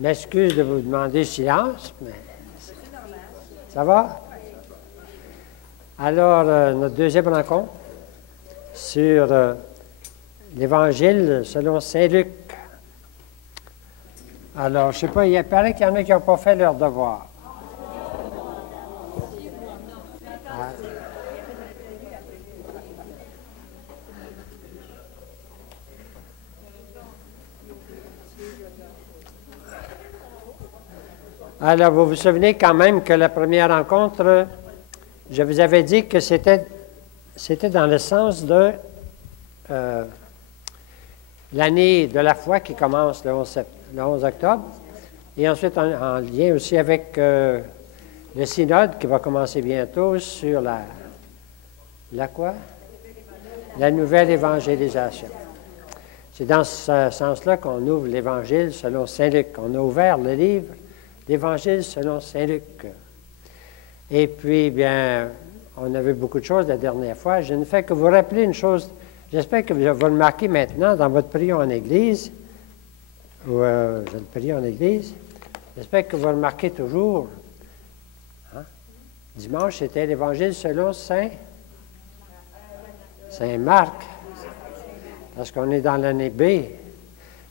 m'excuse de vous demander silence, mais ça va? Alors, notre deuxième rencontre sur l'Évangile selon Saint Luc. Alors, je ne sais pas, il paraît qu'il y en a qui n'ont pas fait leur devoir. Alors, vous vous souvenez quand même que la première rencontre, je vous avais dit que c'était dans le sens de l'année de la foi qui commence le 11 octobre, et ensuite en lien aussi avec le synode qui va commencer bientôt sur la quoi? La nouvelle évangélisation. C'est dans ce sens-là qu'on ouvre l'Évangile selon Saint Luc. On a ouvert le livre l'Évangile selon Saint Luc. Et puis, bien, on a vu beaucoup de choses la dernière fois. Je ne fais que vous rappeler une chose. J'espère que vous le remarquez maintenant dans votre prière en Église, ou je le prie en Église. J'espère que vous remarquez toujours. Hein? Dimanche, c'était l'Évangile selon Saint Marc, parce qu'on est dans l'année B.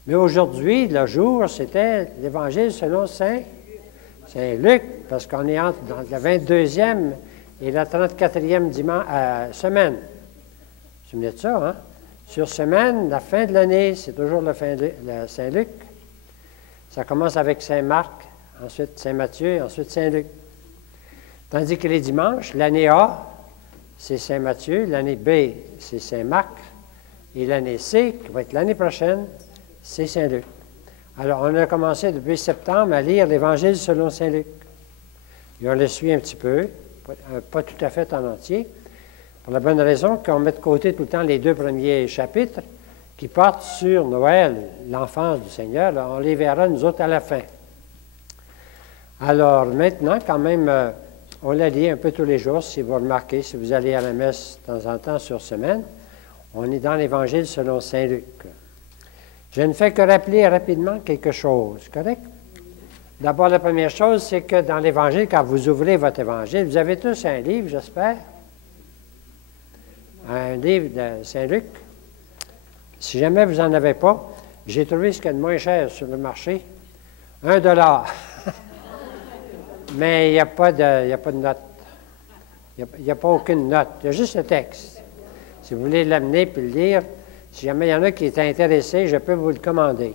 Mais aujourd'hui, le jour, c'était l'Évangile selon Saint Luc, parce qu'on est entre dans la 22e et la 34e semaine. Vous vous souvenez de ça, hein? Sur semaine, la fin de l'année, c'est toujours la fin de Saint Luc. Ça commence avec Saint Marc, ensuite Saint Matthieu, ensuite Saint Luc. Tandis que les dimanches, l'année A, c'est Saint Matthieu, l'année B, c'est Saint Marc, et l'année C, qui va être l'année prochaine, c'est Saint Luc. Alors, on a commencé depuis septembre à lire l'Évangile selon Saint Luc. Et on le suit un petit peu, pas tout à fait en entier, pour la bonne raison qu'on met de côté tout le temps les 2 premiers chapitres qui portent sur Noël, l'enfance du Seigneur. Là, on les verra, nous autres, à la fin. Alors, maintenant, quand même, on la lit un peu tous les jours, si vous remarquez, si vous allez à la messe de temps en temps sur semaine. On est dans l'Évangile selon Saint Luc. Je ne fais que rappeler rapidement quelque chose, correct? D'abord, la première chose, c'est que dans l'Évangile, quand vous ouvrez votre Évangile, vous avez tous un livre, j'espère. Un livre de Saint Luc. Si jamais vous n'en avez pas, j'ai trouvé ce qu'il y a de moins cher sur le marché. $1. Mais il n'y a pas de note. Il n'y a pas aucune note. Il y a juste le texte. Si vous voulez l'amener et le lire, si jamais il y en a qui est intéressé, je peux vous le commander.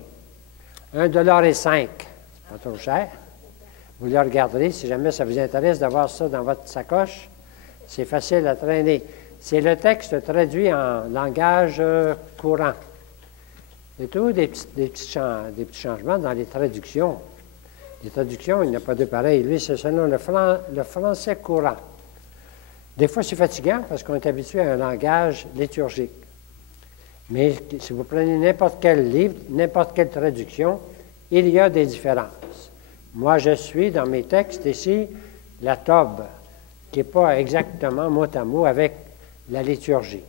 $1,05. C'est pas trop cher. Vous le regarderez si jamais ça vous intéresse d'avoir ça dans votre sacoche. C'est facile à traîner. C'est le texte traduit en langage courant. C'est tout des petits changements dans les traductions. Les traductions, il n'y a pas de pareil. Lui, c'est selon le français courant. Des fois, c'est fatigant parce qu'on est habitué à un langage liturgique. Mais si vous prenez n'importe quel livre, n'importe quelle traduction, il y a des différences. Moi, je suis, dans mes textes ici, la tobe, qui n'est pas exactement mot à mot avec la liturgie.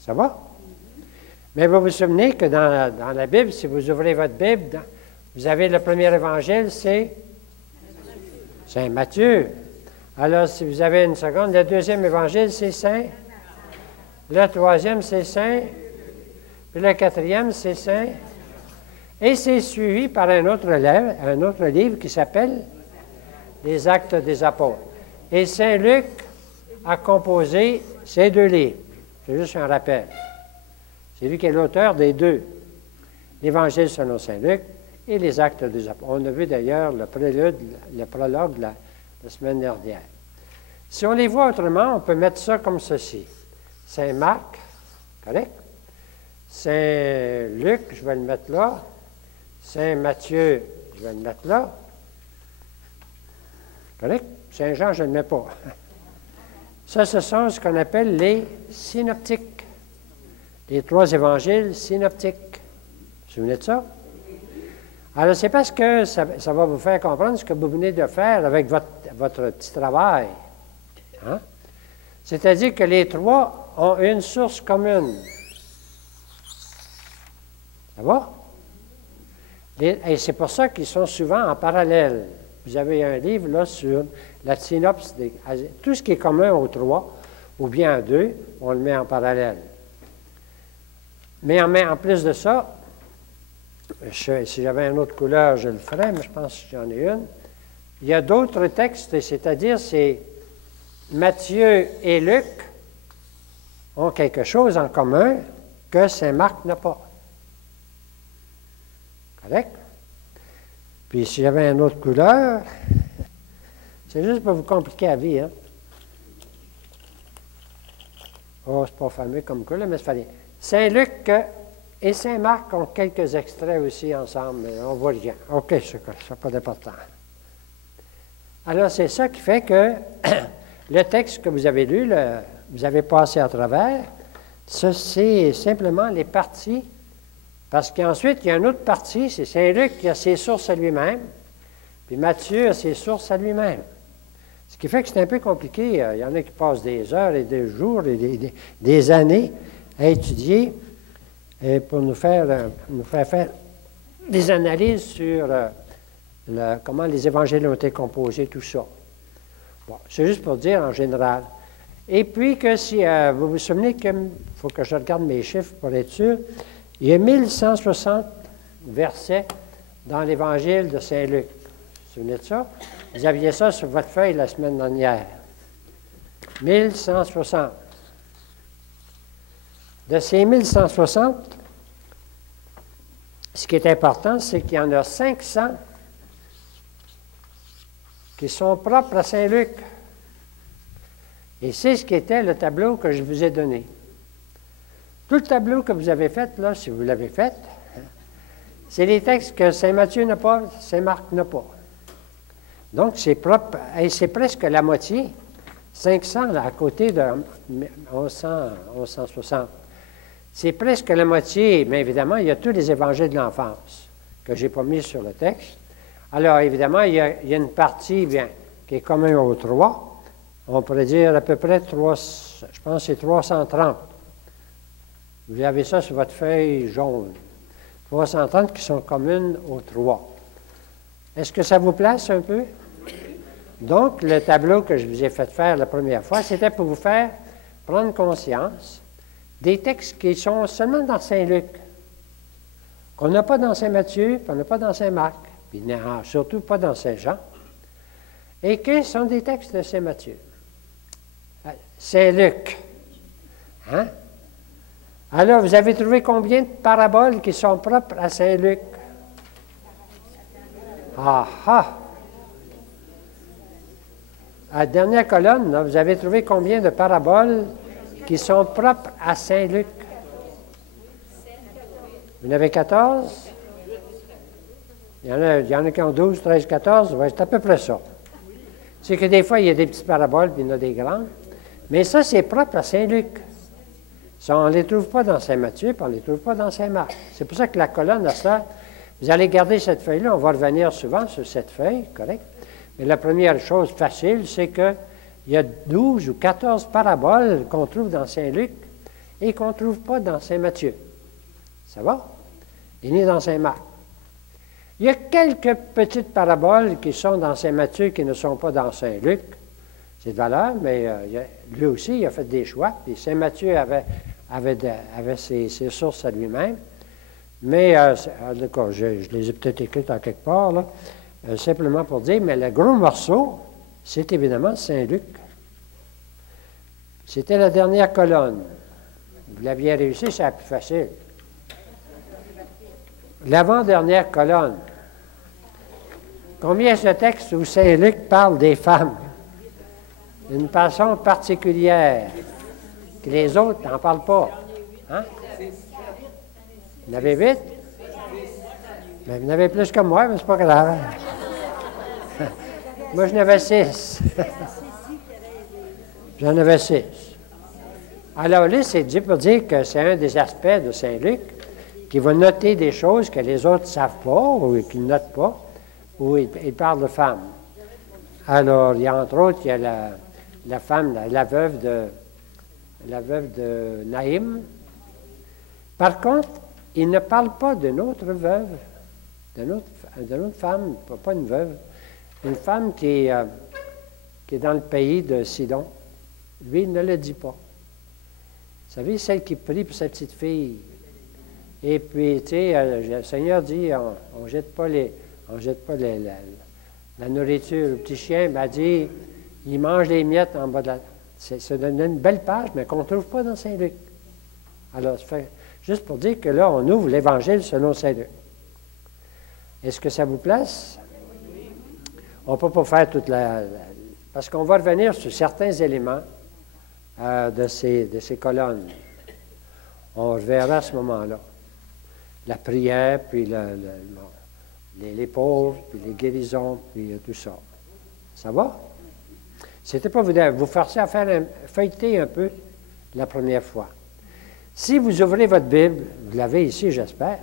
Ça va? Mais vous vous souvenez que dans la Bible, si vous ouvrez votre Bible, vous avez le premier évangile, c'est Saint Matthieu. Alors, si vous avez une seconde, le deuxième évangile, c'est Saint. Le troisième, c'est Saint. Puis le quatrième, c'est Saint. Et c'est suivi par un autre livre qui s'appelle Les Actes des Apôtres. Et Saint Luc a composé ces 2 livres. C'est juste un rappel. C'est lui qui est l'auteur des 2. L'Évangile selon Saint Luc et les Actes des Apôtres. On a vu d'ailleurs le prologue la semaine dernière. Si on les voit autrement, on peut mettre ça comme ceci. Saint Marc, correct? Saint Luc, je vais le mettre là. Saint Matthieu, je vais le mettre là. Correct? Saint Jean, je ne le mets pas. Ça, ce sont ce qu'on appelle les synoptiques. Les 3 évangiles synoptiques. Vous vous souvenez de ça? Alors, c'est parce que ça va vous faire comprendre ce que vous venez de faire avec votre petit travail. Hein? C'est-à-dire que les 3 ont une source commune. Ça va? Et c'est pour ça qu'ils sont souvent en parallèle. Vous avez un livre là sur la synopse, tout ce qui est commun aux trois, ou bien à deux, on le met en parallèle. Mais en plus de ça, si j'avais une autre couleur, je le ferais, mais je pense que j'en ai une. Il y a d'autres textes, c'est-à-dire c'est Matthieu et Luc ont quelque chose en commun que saint Marc n'a pas. Correct? Puis si j'avais une autre couleur, c'est juste pour vous compliquer la vie, hein? Oh, c'est pas fameux comme couleur, mais c'est fallait. Saint-Luc et Saint-Marc ont quelques extraits aussi ensemble, mais on voit rien. OK, ça n'a pas d'importance. Alors, c'est ça qui fait que le texte que vous avez lu, vous avez passé à travers, c'est simplement les parties, parce qu'ensuite, il y a une autre partie, c'est Saint-Luc qui a ses sources à lui-même, puis Matthieu a ses sources à lui-même. Ce qui fait que c'est un peu compliqué. Il y en a qui passent des heures et des jours et des années à étudier pour nous faire faire des analyses sur comment les évangiles ont été composés, tout ça. Bon, c'est juste pour dire en général. Et puis que si vous vous souvenez qu'il faut que je regarde mes chiffres pour être sûr, il y a 1160 versets dans l'évangile de Saint-Luc. Vous vous souvenez de ça? Vous aviez ça sur votre feuille la semaine dernière. 1160. De ces 1160, ce qui est important, c'est qu'il y en a 500 qui sont propres à Saint-Luc. Et c'est ce qui était le tableau que je vous ai donné. Tout le tableau que vous avez fait, là, si vous l'avez fait, c'est les textes que Saint Matthieu n'a pas, Saint Marc n'a pas. Donc, c'est propre, et c'est presque la moitié, 500 là, à côté de 1160. C'est presque la moitié, mais évidemment, il y a tous les évangiles de l'enfance que je n'ai pas mis sur le texte. Alors, évidemment, il y a une partie bien, qui est commune aux trois. On pourrait dire à peu près je pense que c'est 330. Vous avez ça sur votre feuille jaune. 330 qui sont communes aux trois. Est-ce que ça vous place un peu? Donc, le tableau que je vous ai fait faire la première fois, c'était pour vous faire prendre conscience des textes qui sont seulement dans Saint-Luc, qu'on n'a pas dans Saint-Matthieu, qu'on n'a pas dans Saint-Marc, puis surtout pas dans Saint-Jean, et qui sont des textes de Saint-Matthieu. Saint-Luc. Hein? Alors, vous avez trouvé combien de paraboles qui sont propres à Saint-Luc? Ah ah! À la dernière colonne, là, vous avez trouvé combien de paraboles qui sont propres à Saint-Luc? Vous en avez 14? Il y en a qui ont 12, 13, 14. Ouais, c'est à peu près ça. C'est que des fois, il y a des petites paraboles, puis il y en a des grandes. Mais ça, c'est propre à Saint-Luc. Ça, on ne les trouve pas dans Saint-Matthieu, puis on ne les trouve pas dans Saint-Marc. C'est pour ça que la colonne, à ça, vous allez garder cette feuille-là. On va revenir souvent sur cette feuille, correct? Mais la première chose facile, c'est qu'il y a 12 ou 14 paraboles qu'on trouve dans Saint-Luc et qu'on ne trouve pas dans Saint-Matthieu. Ça va? Et ni dans Saint-Marc. Il y a quelques petites paraboles qui sont dans Saint-Matthieu qui ne sont pas dans Saint-Luc. C'est de valeur, mais lui aussi, il a fait des choix. Puis Saint-Matthieu avait ses sources à lui-même. Mais, en tout cas, je les ai peut-être écrites en quelque part, là. Simplement pour dire, mais le gros morceau, c'est évidemment Saint-Luc. C'était la dernière colonne. Vous l'aviez réussi, c'est la plus facile. L'avant-dernière colonne. Combien est ce texte où Saint-Luc parle des femmes? D'une façon particulière, que les autres n'en parlent pas. Hein? Vous en avez 8? Mais vous en avez plus que moi, mais c'est pas grave. Moi, j'en avais 6. J'en avais 6. Alors là, c'est dit pour dire que c'est un des aspects de Saint-Luc qui va noter des choses que les autres ne savent pas ou qu'ils ne notent pas, où il parle de femmes. Alors, il y a entre autres, il y a la femme, la veuve de Naïm. Par contre, il ne parle pas d'une autre veuve d'une autre femme, pas une veuve, une femme qui est dans le pays de Sidon. Lui, il ne le dit pas. Vous savez, celle qui prie pour sa petite fille. Et puis, tu sais, le Seigneur dit, on ne jette pas la nourriture. Le petit chien, ben, dit, il mange les miettes en bas de la... Ça donne une belle page, mais qu'on ne trouve pas dans Saint-Luc. Alors, ça fait juste pour dire que là, on ouvre l'Évangile selon Saint-Luc. Est-ce que ça vous place? On ne peut pas faire toute parce qu'on va revenir sur certains éléments de ces colonnes. On reverra à ce moment-là. La prière, puis les pauvres, puis les guérisons, puis tout ça. Ça va? C'était pas vous forcer à feuilleter un peu la première fois. Si vous ouvrez votre Bible, vous l'avez ici, j'espère.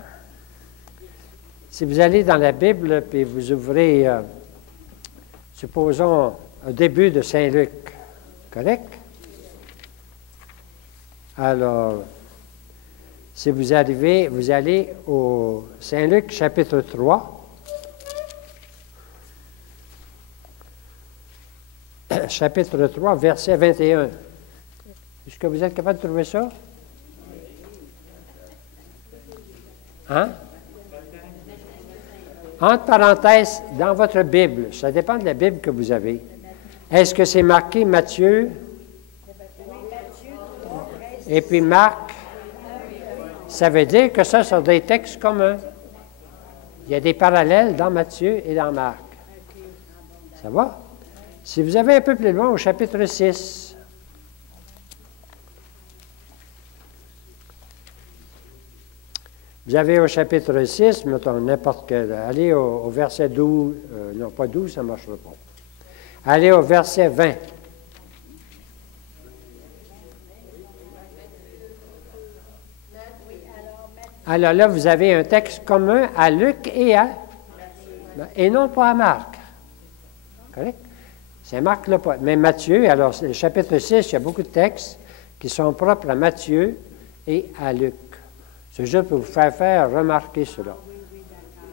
Si vous allez dans la Bible, puis vous ouvrez, supposons, au début de Saint-Luc, correct? Alors, si vous arrivez, vous allez au Saint-Luc, chapitre 3. Chapitre 3, verset 21. Est-ce que vous êtes capable de trouver ça? Hein? Entre parenthèses, dans votre Bible, ça dépend de la Bible que vous avez. Est-ce que c'est marqué Matthieu? Et puis Marc? Ça veut dire que ça sont des textes communs. Il y a des parallèles dans Matthieu et dans Marc. Ça va? Si vous avez un peu plus loin, au chapitre 6, vous avez au chapitre 6, mettons n'importe quel, allez au verset 12, non pas 12, ça ne marchera pas. Allez au verset 20. Alors là, vous avez un texte commun à Luc et non pas à Marc. Correct? C'est Marc là pas. Mais Matthieu, alors le chapitre 6, il y a beaucoup de textes qui sont propres à Matthieu et à Luc. C'est juste pour vous faire remarquer cela.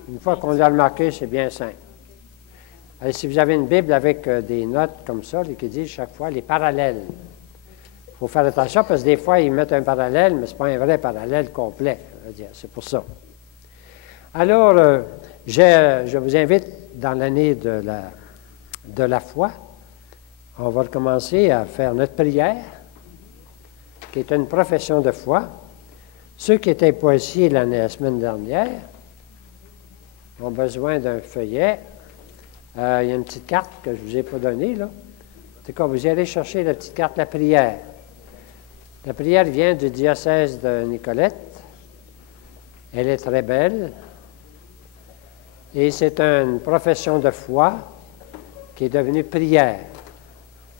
Une fois qu'on l'a remarqué, c'est bien simple. Alors, si vous avez une Bible avec des notes comme ça, qui disent chaque fois les parallèles, il faut faire attention parce que des fois, ils mettent un parallèle, mais ce n'est pas un vrai parallèle complet. C'est pour ça. Alors, je vous invite dans l'année de la foi, on va commencer à faire notre prière, qui est une profession de foi. Ceux qui n'étaient pas ici la semaine dernière ont besoin d'un feuillet. Il y a une petite carte que je ne vous ai pas donnée, là. En tout cas, vous allez chercher la petite carte, la prière. La prière vient du diocèse de Nicolette. Elle est très belle. Et c'est une profession de foi qui est devenue prière.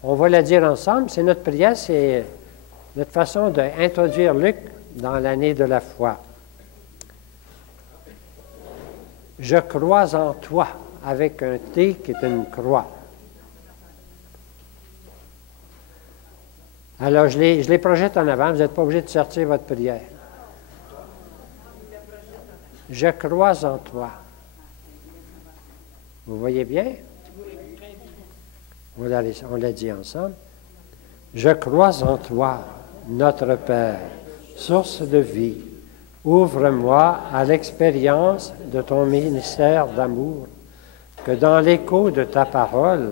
On va la dire ensemble. C'est notre prière, c'est notre façon d'introduire Luc dans l'année de la foi. Je crois en toi, avec un T qui est une croix. Alors, je les projette en avant. Vous n'êtes pas obligé de sortir votre prière. Je crois en toi. Vous voyez bien? On l'a dit ensemble. Je crois en toi, notre Père, source de vie. Ouvre-moi à l'expérience de ton ministère d'amour, que dans l'écho de ta parole,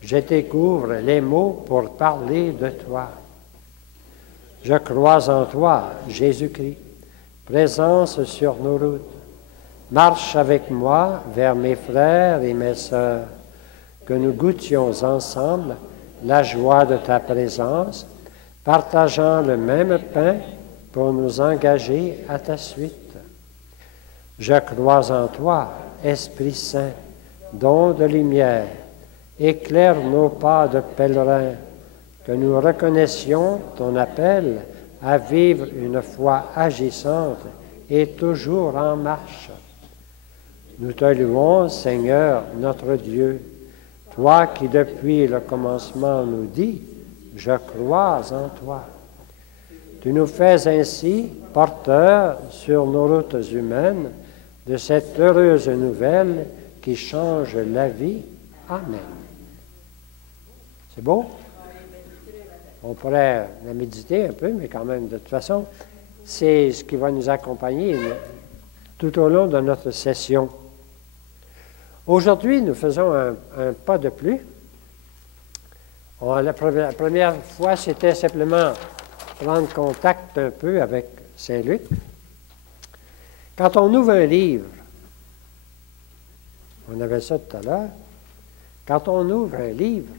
je découvre les mots pour parler de toi. Je crois en toi, Jésus-Christ, présence sur nos routes. Marche avec moi vers mes frères et mes sœurs, que nous goûtions ensemble la joie de ta présence, partageant le même pain pour nous engager à ta suite. Je crois en toi, Esprit Saint, don de lumière, éclaire nos pas de pèlerins, que nous reconnaissions ton appel à vivre une foi agissante et toujours en marche. Nous te louons, Seigneur, notre Dieu, toi qui depuis le commencement nous dis, je crois en toi. Tu nous fais ainsi porteurs sur nos routes humaines de cette heureuse nouvelle qui change la vie. Amen. C'est beau? On pourrait la méditer un peu, mais quand même, de toute façon, c'est ce qui va nous accompagner tout au long de notre session. Aujourd'hui, nous faisons un pas de plus. La première fois, c'était simplement prendre contact un peu avec Saint-Luc. Quand on ouvre un livre, on avait ça tout à l'heure, quand on ouvre un livre,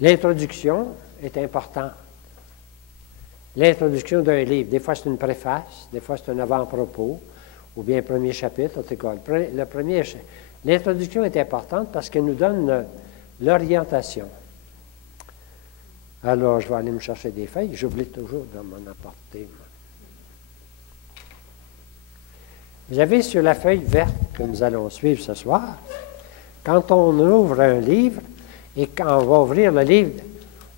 l'introduction est importante. L'introduction d'un livre, des fois c'est une préface, des fois c'est un avant-propos, ou bien un premier chapitre, en tout cas. L'introduction est importante parce qu'elle nous donne l'orientation. Alors, je vais aller me chercher des feuilles. J'oublie toujours de m'en apporter. Vous avez sur la feuille verte que nous allons suivre ce soir, quand on ouvre un livre et quand on va ouvrir le livre,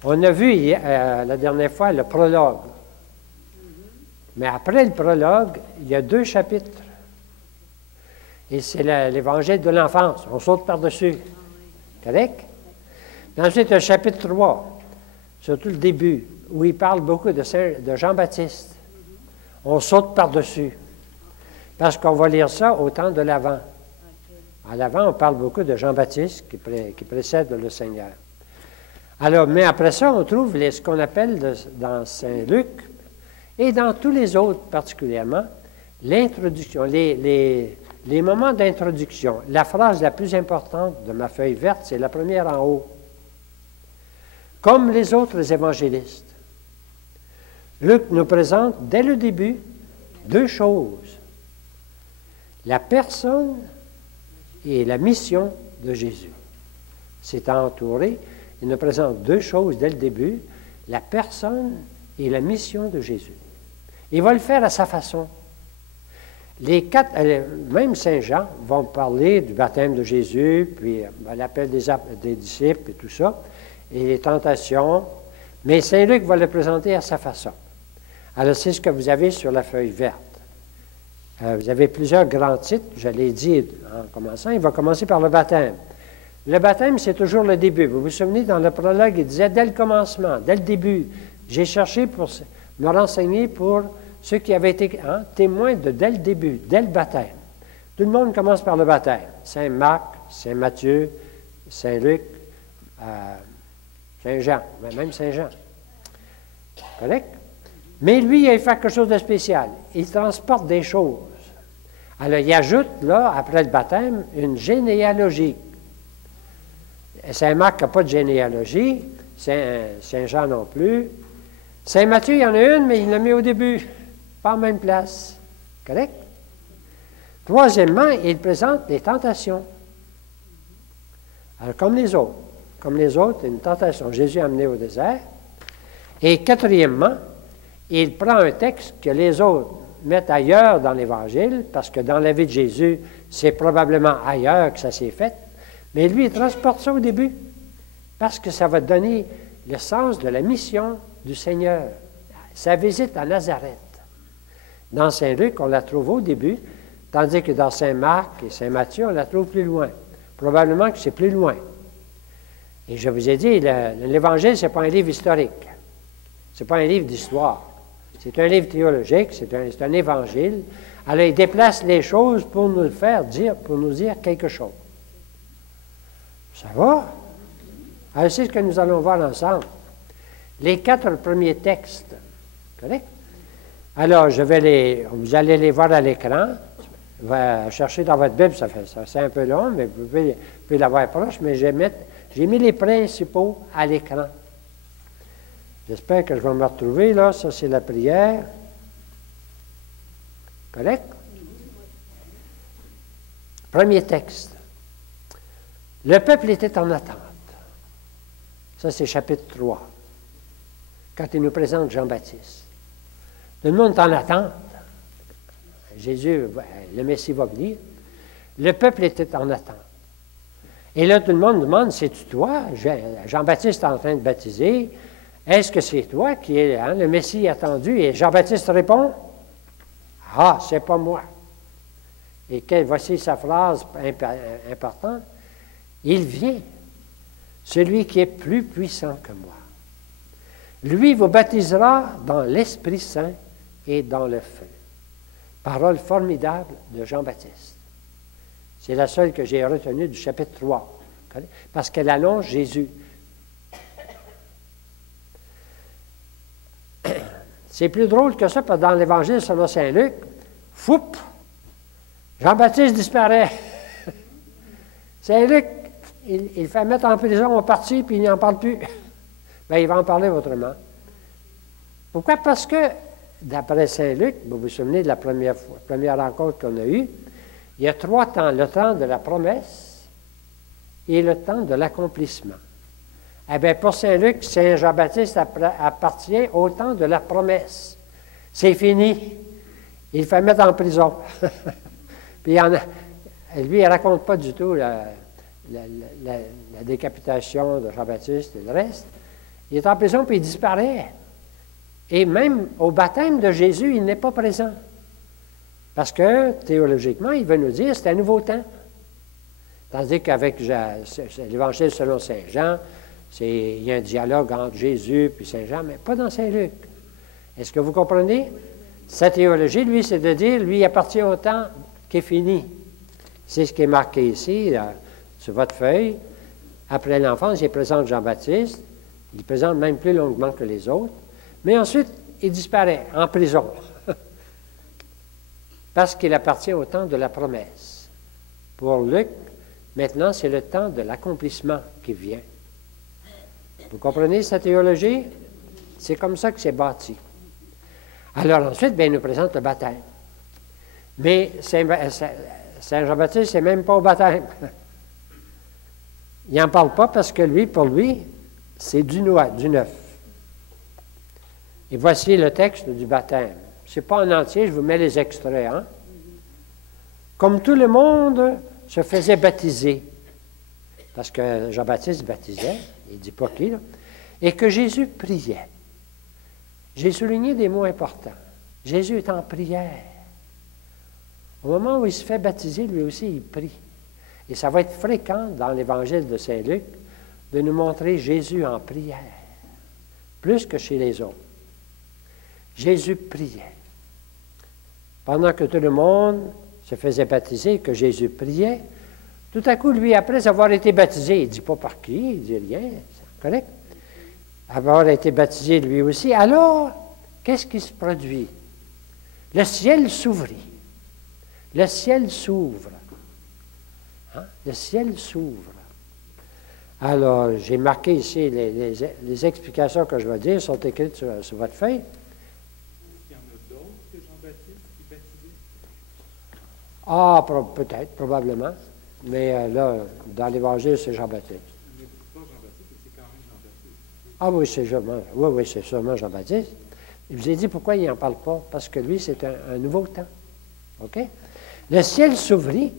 on a vu la dernière fois le prologue. Mais après le prologue, il y a 2 chapitres. Et c'est l'évangile de l'enfance. On saute par-dessus. Correct? Ensuite, il y a le chapitre 3, surtout le début, où il parle beaucoup de Jean-Baptiste. On saute par-dessus. Parce qu'on va lire ça au temps de l'Avent. À l'Avent, on parle beaucoup de Jean-Baptiste qui précède le Seigneur. Alors, mais après ça, on trouve ce qu'on appelle dans Saint-Luc et dans tous les autres particulièrement, l'introduction, les moments d'introduction. La phrase la plus importante de ma feuille verte, c'est la première en haut. Comme les autres évangélistes, Luc nous présente dès le début 2 choses. La personne et la mission de Jésus. C'est entouré. Il nous présente 2 choses dès le début, la personne et la mission de Jésus. Il va le faire à sa façon. Les 4, même Saint Jean, vont parler du baptême de Jésus, puis l'appel des disciples et tout ça, et les tentations, mais Saint Luc va le présenter à sa façon. Alors, c'est ce que vous avez sur la feuille verte. Vous avez plusieurs grands titres, je l'ai dit en commençant. Il va commencer par le baptême. Le baptême, c'est toujours le début. Vous vous souvenez, dans le prologue, il disait, dès le commencement, dès le début, j'ai cherché pour me renseigner pour ceux qui avaient été témoins dès le début, dès le baptême. Tout le monde commence par le baptême. Saint Marc, Saint Matthieu, Saint Luc, Saint Jean, même Saint Jean. Correct? Mais lui, il fait quelque chose de spécial. Il transporte des choses. Alors, il ajoute, là, après le baptême, une généalogie. Saint Marc n'a pas de généalogie, Saint Jean non plus. Saint Matthieu, il y en a une, mais il l'a mis au début, pas en même place. Correct? Troisièmement, il présente les tentations. Alors, comme les autres, une tentation. Jésus a amené au désert. Et quatrièmement, il prend un texte que les autres mettent ailleurs dans l'Évangile, parce que dans la vie de Jésus, c'est probablement ailleurs que ça s'est fait. Mais lui, il transporte ça au début, parce que ça va donner le sens de la mission du Seigneur. Sa visite à Nazareth. Dans Saint-Luc, on la trouve au début, tandis que dans Saint-Marc et Saint-Matthieu, on la trouve plus loin. Probablement que c'est plus loin. Et je vous ai dit, l'Évangile, ce n'est pas un livre historique. Ce n'est pas un livre d'histoire. C'est un livre théologique, c'est un évangile. Alors, il déplace les choses pour nous faire dire, pour nous dire quelque chose. Ça va? Alors, c'est ce que nous allons voir ensemble. Les 4 premiers textes. Correct? Alors, vous allez les voir à l'écran. Vous allez chercher dans votre Bible, c'est un peu long, mais vous pouvez l'avoir proche, mais j'ai mis les principaux à l'écran. J'espère que je vais me retrouver, là. Ça, c'est la prière. Correct? Premier texte. Le peuple était en attente. Ça, c'est chapitre 3. Quand il nous présente Jean-Baptiste. Tout le monde est en attente. Jésus, le Messie va venir. Le peuple était en attente. Et là, tout le monde demande, c'est-tu toi? Jean-Baptiste est en train de baptiser. Est-ce que c'est toi qui es le Messie attendu? Et Jean-Baptiste répond, ah, c'est pas moi. Et voici sa phrase importante. Il vient, celui qui est plus puissant que moi. Lui vous baptisera dans l'Esprit Saint et dans le feu. Parole formidable de Jean-Baptiste. C'est la seule que j'ai retenue du chapitre 3, parce qu'elle annonce Jésus. C'est plus drôle que ça, parce que dans l'Évangile selon saint Luc, foup, Jean-Baptiste disparaît. Saint Luc, il fait mettre en prison au parti, puis il n'en parle plus. Bien, il va en parler autrement. Pourquoi? Parce que, d'après saint Luc, vous vous souvenez de la première rencontre qu'on a eue, il y a 3 temps, le temps de la promesse et le temps de l'accomplissement. Eh bien, pour saint Luc, saint Jean-Baptiste appartient au temps de la promesse. C'est fini. Il fait mettre en prison. Puis lui, il ne raconte pas du tout la décapitation de Jean-Baptiste et le reste. Il est en prison, puis il disparaît. Et même au baptême de Jésus, il n'est pas présent. Parce que, théologiquement, il veut nous dire que c'est un nouveau temps. Tandis qu'avec l'Évangile selon saint Jean, il y a un dialogue entre Jésus et saint Jean, mais pas dans saint Luc. Est-ce que vous comprenez? Sa théologie, lui, c'est de dire, lui, il appartient au temps qui est fini. C'est ce qui est marqué ici, sur votre feuille. Après l'enfance, il présente Jean-Baptiste. Il présente même plus longuement que les autres. Mais ensuite, il disparaît en prison. Parce qu'il appartient au temps de la promesse. Pour Luc, maintenant, c'est le temps de l'accomplissement qui vient. Vous comprenez sa théologie? C'est comme ça que c'est bâti. Alors ensuite, bien, il nous présente le baptême. Mais Saint Jean-Baptiste, c'est même pas au baptême. Il n'en parle pas parce que lui, pour lui, c'est du neuf. Et voici le texte du baptême. Ce n'est pas en entier, je vous mets les extraits. Hein? Comme tout le monde se faisait baptiser, parce que Jean-Baptiste baptisait, il ne dit pas qui, là, et que Jésus priait. J'ai souligné des mots importants. Jésus est en prière. Au moment où il se fait baptiser, lui aussi, il prie. Et ça va être fréquent dans l'Évangile de saint Luc de nous montrer Jésus en prière, plus que chez les autres. Jésus priait. Pendant que tout le monde se faisait baptiser, que Jésus priait, tout à coup, lui, après avoir été baptisé, il ne dit pas par qui, il ne dit rien, c'est correct? Avoir été baptisé lui aussi, alors, qu'est-ce qui se produit? Le ciel s'ouvrit. Le ciel s'ouvre. Hein? Le ciel s'ouvre. Alors, j'ai marqué ici les explications que je vais dire sont écrites sur votre feuille. Est-ce qu'il y en a d'autres que Jean-Baptiste qui baptisait? Ah, peut-être, probablement. Mais là, dans l'Évangile, c'est Jean-Baptiste. Mais pas Jean-Baptiste, mais c'est quand même Jean-Baptiste. Ah oui, c'est sûrement Jean-Baptiste. Je vous ai dit pourquoi il n'en parle pas. Parce que lui, c'est un nouveau temps. OK? Le ciel s'ouvrit,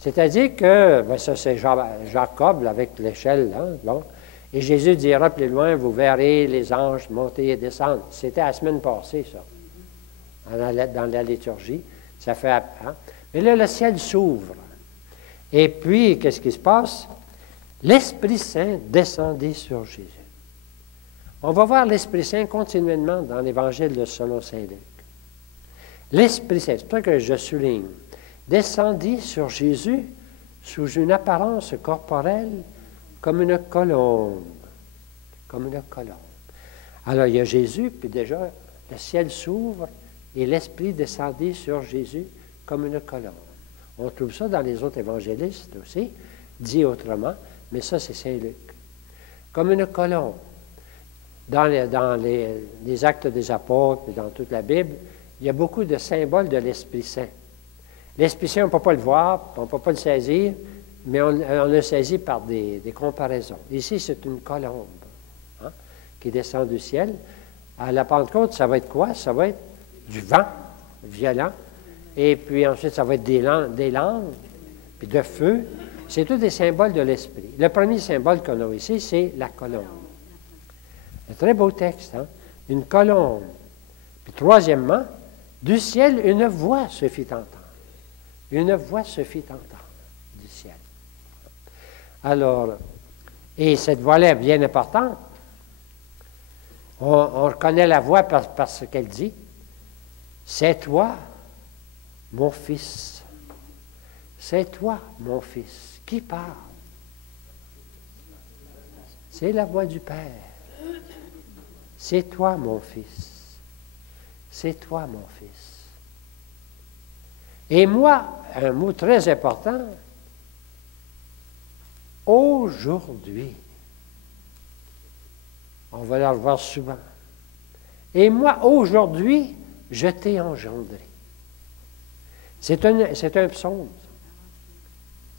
c'est-à-dire que, ben ça c'est Jacob avec l'échelle, hein, bon, et Jésus dira plus loin, vous verrez les anges monter et descendre. C'était la semaine passée, ça, dans la liturgie. Ça fait, hein? Mais là, le ciel s'ouvre. Et puis, qu'est-ce qui se passe? L'Esprit Saint descendit sur Jésus. On va voir l'Esprit Saint continuellement dans l'Évangile de selon saint Luc. L'Esprit Saint, c'est pour ça que je souligne, descendit sur Jésus sous une apparence corporelle comme une colombe. Comme une colombe. Alors, il y a Jésus, puis déjà, le ciel s'ouvre et l'Esprit descendit sur Jésus comme une colombe. On trouve ça dans les autres évangélistes aussi, dit autrement, mais ça, c'est saint Luc. Comme une colombe. Dans les actes des apôtres et dans toute la Bible, il y a beaucoup de symboles de l'Esprit Saint. L'Esprit Saint, on ne peut pas le voir, on ne peut pas le saisir, mais on le saisit par des comparaisons. Ici, c'est une colombe hein, qui descend du ciel. À la Pentecôte, ça va être quoi? Ça va être du vent violent, et puis ensuite, ça va être des langues, puis de feu. C'est tous des symboles de l'Esprit. Le premier symbole qu'on a ici, c'est la colombe. Un très beau texte, hein? Une colombe. Puis troisièmement, du ciel, une voix se fit entendre. Une voix se fit entendre du ciel. Alors, et cette voix-là est bien importante. On reconnaît la voix par ce qu'elle dit. C'est toi, mon fils. C'est toi, mon fils. Qui parle? C'est la voix du Père. C'est toi, mon fils. C'est toi, mon fils. Et moi, un mot très important, aujourd'hui. On va le revoir souvent. Et moi, aujourd'hui, je t'ai engendré. C'est un psaume.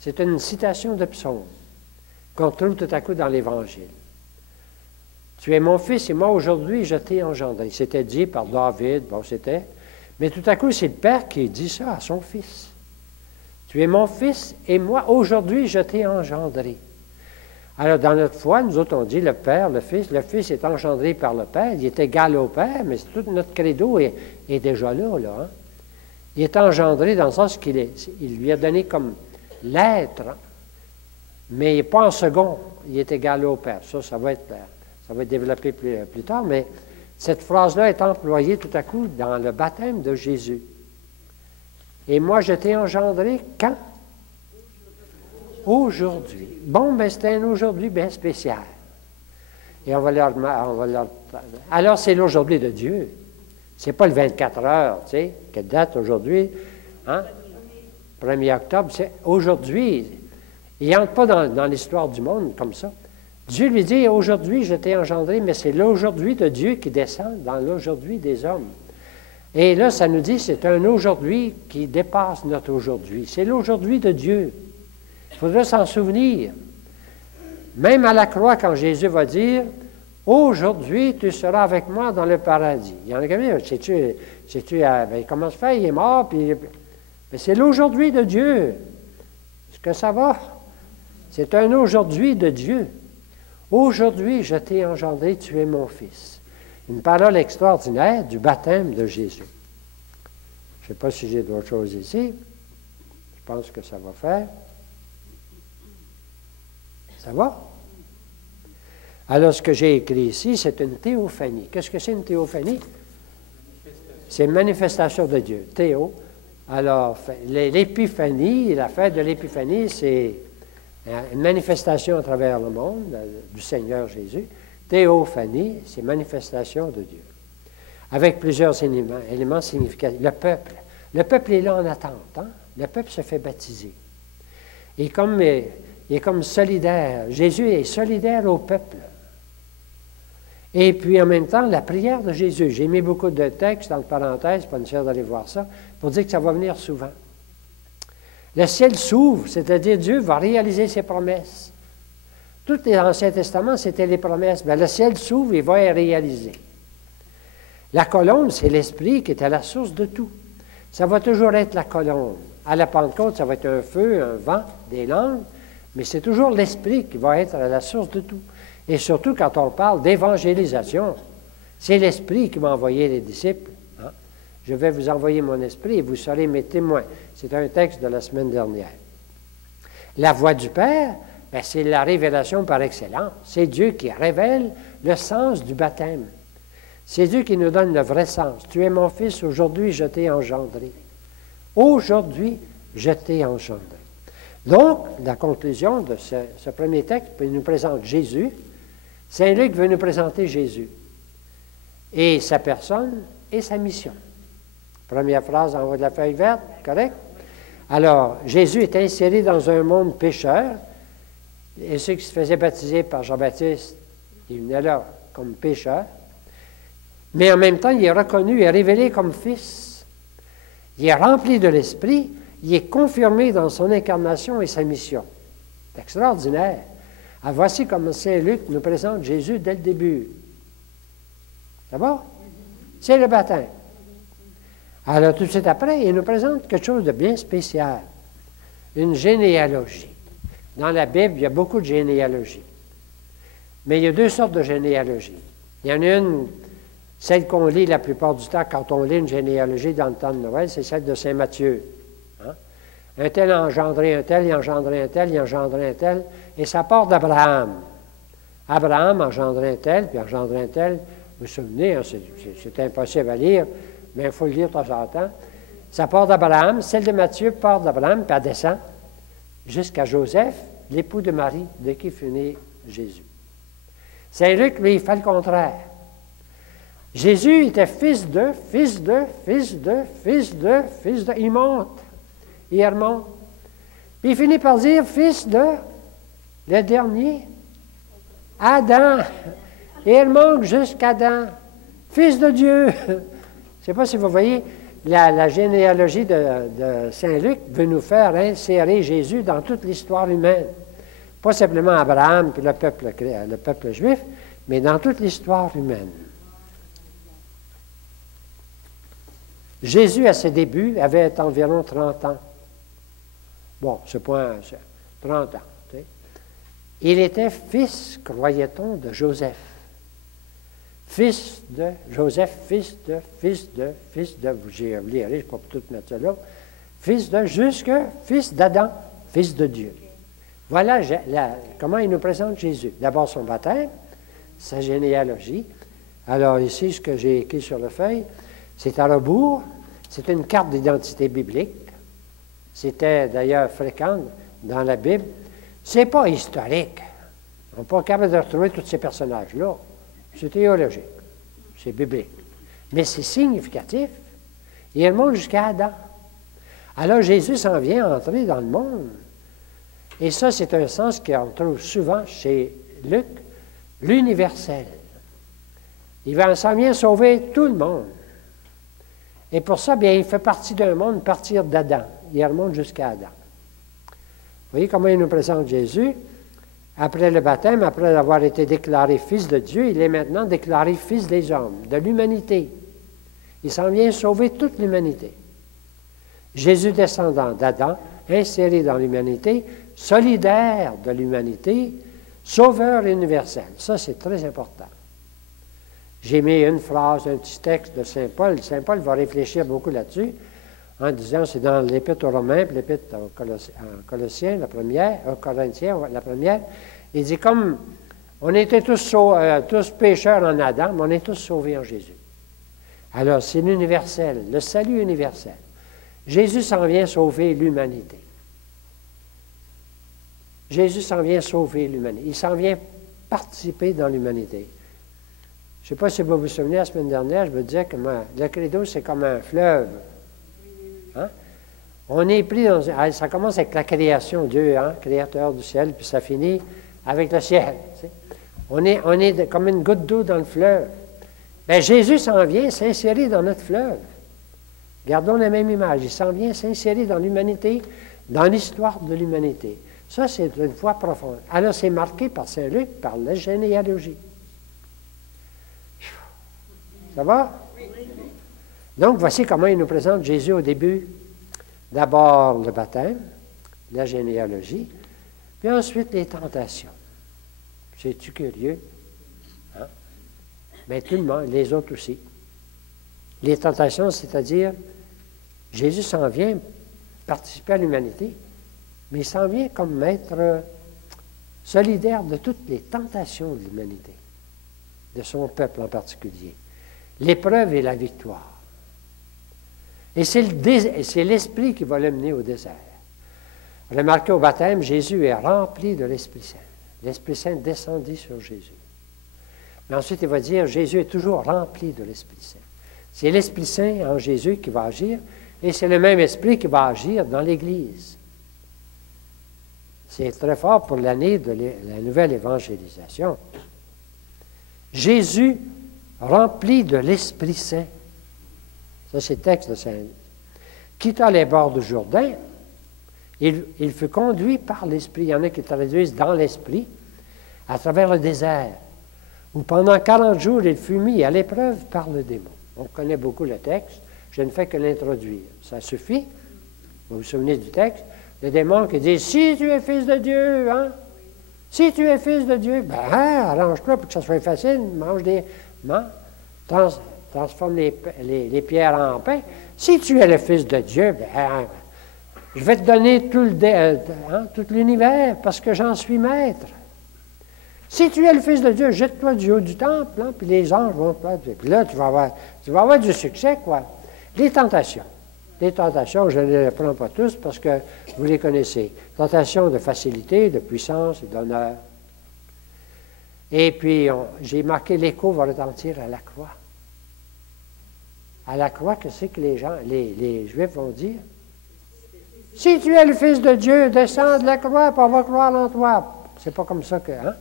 C'est une citation de psaume qu'on trouve tout à coup dans l'Évangile. Tu es mon fils et moi, aujourd'hui, je t'ai engendré. C'était dit par David, bon, c'était. Mais tout à coup, c'est le Père qui dit ça à son fils. Tu es mon fils et moi, aujourd'hui, je t'ai engendré. Alors, dans notre foi, nous autres, on dit le Père, le Fils est engendré par le Père, il est égal au Père, mais tout notre credo est déjà là, hein? Il est engendré dans le sens il lui a donné comme l'être, mais il n'est pas en second, il est égal au Père. Ça va être développé plus tard, mais cette phrase-là est employée tout à coup dans le baptême de Jésus. Et moi, je t'ai engendré quand? Aujourd'hui. Bon, ben c'est un aujourd'hui bien spécial. Et alors, c'est l'aujourd'hui de Dieu. C'est pas le 24 heures, tu sais, quelle date aujourd'hui, hein? 1er octobre, c'est aujourd'hui. Il n'entre pas dans l'histoire du monde comme ça. Dieu lui dit, aujourd'hui, je t'ai engendré, mais c'est l'aujourd'hui de Dieu qui descend dans l'aujourd'hui des hommes. Et là, ça nous dit, c'est un aujourd'hui qui dépasse notre aujourd'hui. C'est l'aujourd'hui de Dieu. Il faudra s'en souvenir. Même à la croix, quand Jésus va dire, « Aujourd'hui, tu seras avec moi dans le paradis. » Il y en a qui disent, ben, comment se fait? Il est mort, puis... Mais c'est l'aujourd'hui de Dieu. Est-ce que ça va? C'est un aujourd'hui de Dieu. Aujourd'hui, je t'ai engendré, tu es mon fils. Une parole extraordinaire du baptême de Jésus. Je ne sais pas si j'ai d'autres choses ici. Je pense que ça va faire. Ça va? Alors, ce que j'ai écrit ici, c'est une théophanie. Qu'est-ce que c'est une théophanie? C'est une manifestation de Dieu. Théo. Alors, l'épiphanie, la fête de l'épiphanie, c'est une manifestation à travers le monde du Seigneur Jésus. Théophanie, c'est manifestation de Dieu. Avec plusieurs éléments significatifs. Le peuple est là en attente. Hein? Le peuple se fait baptiser. Il est comme solidaire. Jésus est solidaire au peuple. Et puis, en même temps, la prière de Jésus. J'ai mis beaucoup de textes dans le parenthèse, pas nécessaire d'aller voir ça, pour dire que ça va venir souvent. Le ciel s'ouvre, c'est-à-dire Dieu va réaliser ses promesses. Tout l'Ancien Testament, c'était les promesses. Mais le ciel s'ouvre et va les réaliser. La colombe, c'est l'Esprit qui est à la source de tout. Ça va toujours être la colombe. À la Pentecôte, ça va être un feu, un vent, des langues, mais c'est toujours l'Esprit qui va être à la source de tout. Et surtout, quand on parle d'évangélisation, c'est l'Esprit qui va envoyer les disciples. Hein? Je vais vous envoyer mon Esprit et vous serez mes témoins. C'est un texte de la semaine dernière. La voix du Père, ben, c'est la révélation par excellence. C'est Dieu qui révèle le sens du baptême. C'est Dieu qui nous donne le vrai sens. Tu es mon fils, aujourd'hui je t'ai engendré. Aujourd'hui, je t'ai engendré. Donc, la conclusion de ce premier texte, il nous présente Jésus. Saint Luc veut nous présenter Jésus et sa personne et sa mission. Première phrase en haut de la feuille verte, correct? Alors, Jésus est inséré dans un monde pécheur, et ceux qui se faisaient baptiser par Jean-Baptiste, ils venaient là comme pécheurs, mais en même temps, il est reconnu et révélé comme fils. Il est rempli de l'Esprit, il est confirmé dans son incarnation et sa mission. C'est extraordinaire. Alors, voici comment Saint Luc nous présente Jésus dès le début. Ça va? C'est le baptême. Alors, tout de suite après, il nous présente quelque chose de bien spécial. Une généalogie. Dans la Bible, il y a beaucoup de généalogies. Mais il y a deux sortes de généalogies. Il y en a une, celle qu'on lit la plupart du temps quand on lit une généalogie dans le temps de Noël, c'est celle de Saint Matthieu. Hein? Un tel a engendré un tel, il a engendré un tel, il a engendré un tel. Et ça part d'Abraham. Abraham a engendré un tel, puis a engendré un tel. Vous vous souvenez, hein, c'est impossible à lire, mais il faut le lire de temps en temps. Ça part d'Abraham. Celle de Matthieu part d'Abraham, puis elle descend jusqu'à Joseph, l'époux de Marie, de qui fut né Jésus. Saint Luc, lui, il fait le contraire. Jésus était fils de, fils de, fils de, fils de, fils de. Il monte, il remonte. Puis il finit par dire fils de, le dernier, Adam. Et il monte jusqu'à Adam, fils de Dieu. Je ne sais pas si vous voyez, la généalogie de Saint Luc veut nous faire insérer Jésus dans toute l'histoire humaine. Pas simplement Abraham puis le peuple juif, mais dans toute l'histoire humaine. Jésus, à ses débuts, avait environ 30 ans. Bon, c'est 30 ans. Tu sais. Il était fils, croyait-on, de Joseph. Fils de Joseph, fils de, fils de, fils de, j'ai oublié, je ne vais pas tout mettre ça là, fils de, fils d'Adam, fils de Dieu. Voilà comment il nous présente Jésus. D'abord son baptême, sa généalogie. Alors ici, ce que j'ai écrit sur la feuille, c'est à rebours, c'est une carte d'identité biblique. C'était d'ailleurs fréquent dans la Bible. Ce n'est pas historique. On n'est pas capable de retrouver tous ces personnages-là. C'est théologique, c'est biblique. Mais c'est significatif. Il remonte jusqu'à Adam. Alors Jésus s'en vient entrer dans le monde. Et ça, c'est un sens qu'on trouve souvent chez Luc, l'universel. Il s'en vient sauver tout le monde. Et pour ça, bien, il fait partie d'un monde, partir d'Adam. Il remonte jusqu'à Adam. Vous voyez comment il nous présente Jésus? Après le baptême, après avoir été déclaré fils de Dieu, il est maintenant déclaré fils des hommes, de l'humanité. Il s'en vient sauver toute l'humanité. Jésus descendant d'Adam, inséré dans l'humanité, solidaire de l'humanité, sauveur universel. Ça, c'est très important. J'ai mis une phrase, un petit texte de Saint Paul. Saint Paul va réfléchir beaucoup là-dessus, en disant, c'est dans l'Épître aux Romains, puis l'Épître aux Colossiens, la première, aux Corinthiens, la première. Il dit, comme on était tous pécheurs en Adam, mais on est tous sauvés en Jésus. Alors, c'est l'universel, le salut universel. Jésus s'en vient sauver l'humanité. Jésus s'en vient sauver l'humanité. Il s'en vient participer dans l'humanité. Je ne sais pas si vous vous souvenez, la semaine dernière, je vous disais que le credo, c'est comme un fleuve. Hein? On est pris dans... Ça commence avec la création, Dieu, hein, créateur du ciel, puis ça finit avec le ciel. Tu sais. On est comme une goutte d'eau dans le fleuve. Bien, Jésus s'en vient s'insérer dans notre fleuve. Gardons la même image. Il s'en vient s'insérer dans l'humanité, dans l'histoire de l'humanité. Ça, c'est une foi profonde. Alors, c'est marqué par Saint Luc, par la généalogie. Ça va? Donc, voici comment il nous présente Jésus au début. D'abord, le baptême, la généalogie, puis ensuite les tentations. C'est-tu curieux? Hein? Mais tout le monde, les autres aussi. Les tentations, c'est-à-dire, Jésus s'en vient participer à l'humanité, mais il s'en vient comme maître solidaire de toutes les tentations de l'humanité, de son peuple en particulier. L'épreuve et la victoire. Et c'est l'Esprit qui va le mener au désert. Remarquez au baptême, Jésus est rempli de l'Esprit Saint. L'Esprit Saint descendit sur Jésus. Mais ensuite, il va dire, Jésus est toujours rempli de l'Esprit Saint. C'est l'Esprit Saint en Jésus qui va agir, et c'est le même Esprit qui va agir dans l'Église. C'est très fort pour l'année de la nouvelle évangélisation. Jésus rempli de l'Esprit Saint. Ça, c'est le texte de Saint Luc. Quittant les bords du Jourdain, il fut conduit par l'Esprit. Il y en a qui traduisent dans l'Esprit, à travers le désert, où pendant 40 jours, il fut mis à l'épreuve par le démon. On connaît beaucoup le texte. Je ne fais que l'introduire. Ça suffit. Vous vous souvenez du texte? Le démon qui dit, si tu es fils de Dieu, hein? Si tu es fils de Dieu, ben, arrange-toi pour que ça soit facile, transforme les pierres en pain. Si tu es le Fils de Dieu, ben, Je vais te donner tout l'univers parce que j'en suis maître. Si tu es le Fils de Dieu, jette-toi du haut du temple, hein, puis les anges vont te... Puis là, tu vas avoir du succès, quoi. Les tentations. Les tentations, je ne les prends pas tous parce que vous les connaissez. Tentations de facilité, de puissance et d'honneur. Et puis, j'ai marqué l'écho va retentir à la croix. À la croix, qu'est-ce que les Juifs vont dire? Si tu es le Fils de Dieu, descends de la croix, puis on va croire en toi. C'est pas comme ça que... Hein?